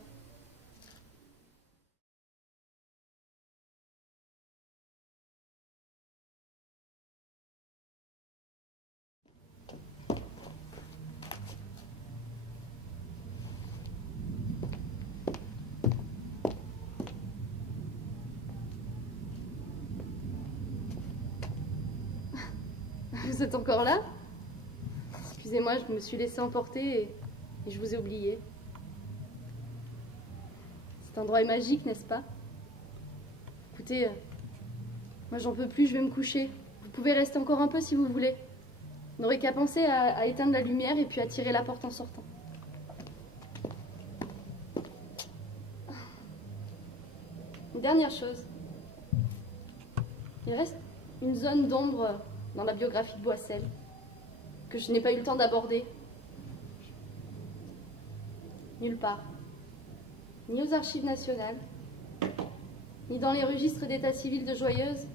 Vous êtes encore là? Excusez-moi, je me suis laissée emporter et je vous ai oublié. Cet endroit est magique, n'est-ce pas? Écoutez, moi j'en peux plus, je vais me coucher. Vous pouvez rester encore un peu si vous voulez. On n'aurait qu'à penser à éteindre la lumière et puis à tirer la porte en sortant. Une dernière chose. Il reste une zone d'ombre dans la biographie de Boissel que je n'ai pas eu le temps d'aborder. Nulle part. Ni aux archives nationales, ni dans les registres d'état civil de Joyeuse,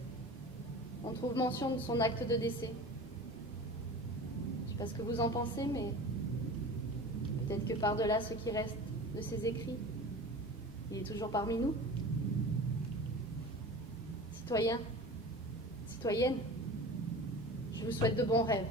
on trouve mention de son acte de décès. Je ne sais pas ce que vous en pensez, mais peut-être que par-delà ce qui reste de ses écrits. Il est toujours parmi nous. Citoyens, citoyennes, je vous souhaite de bons rêves.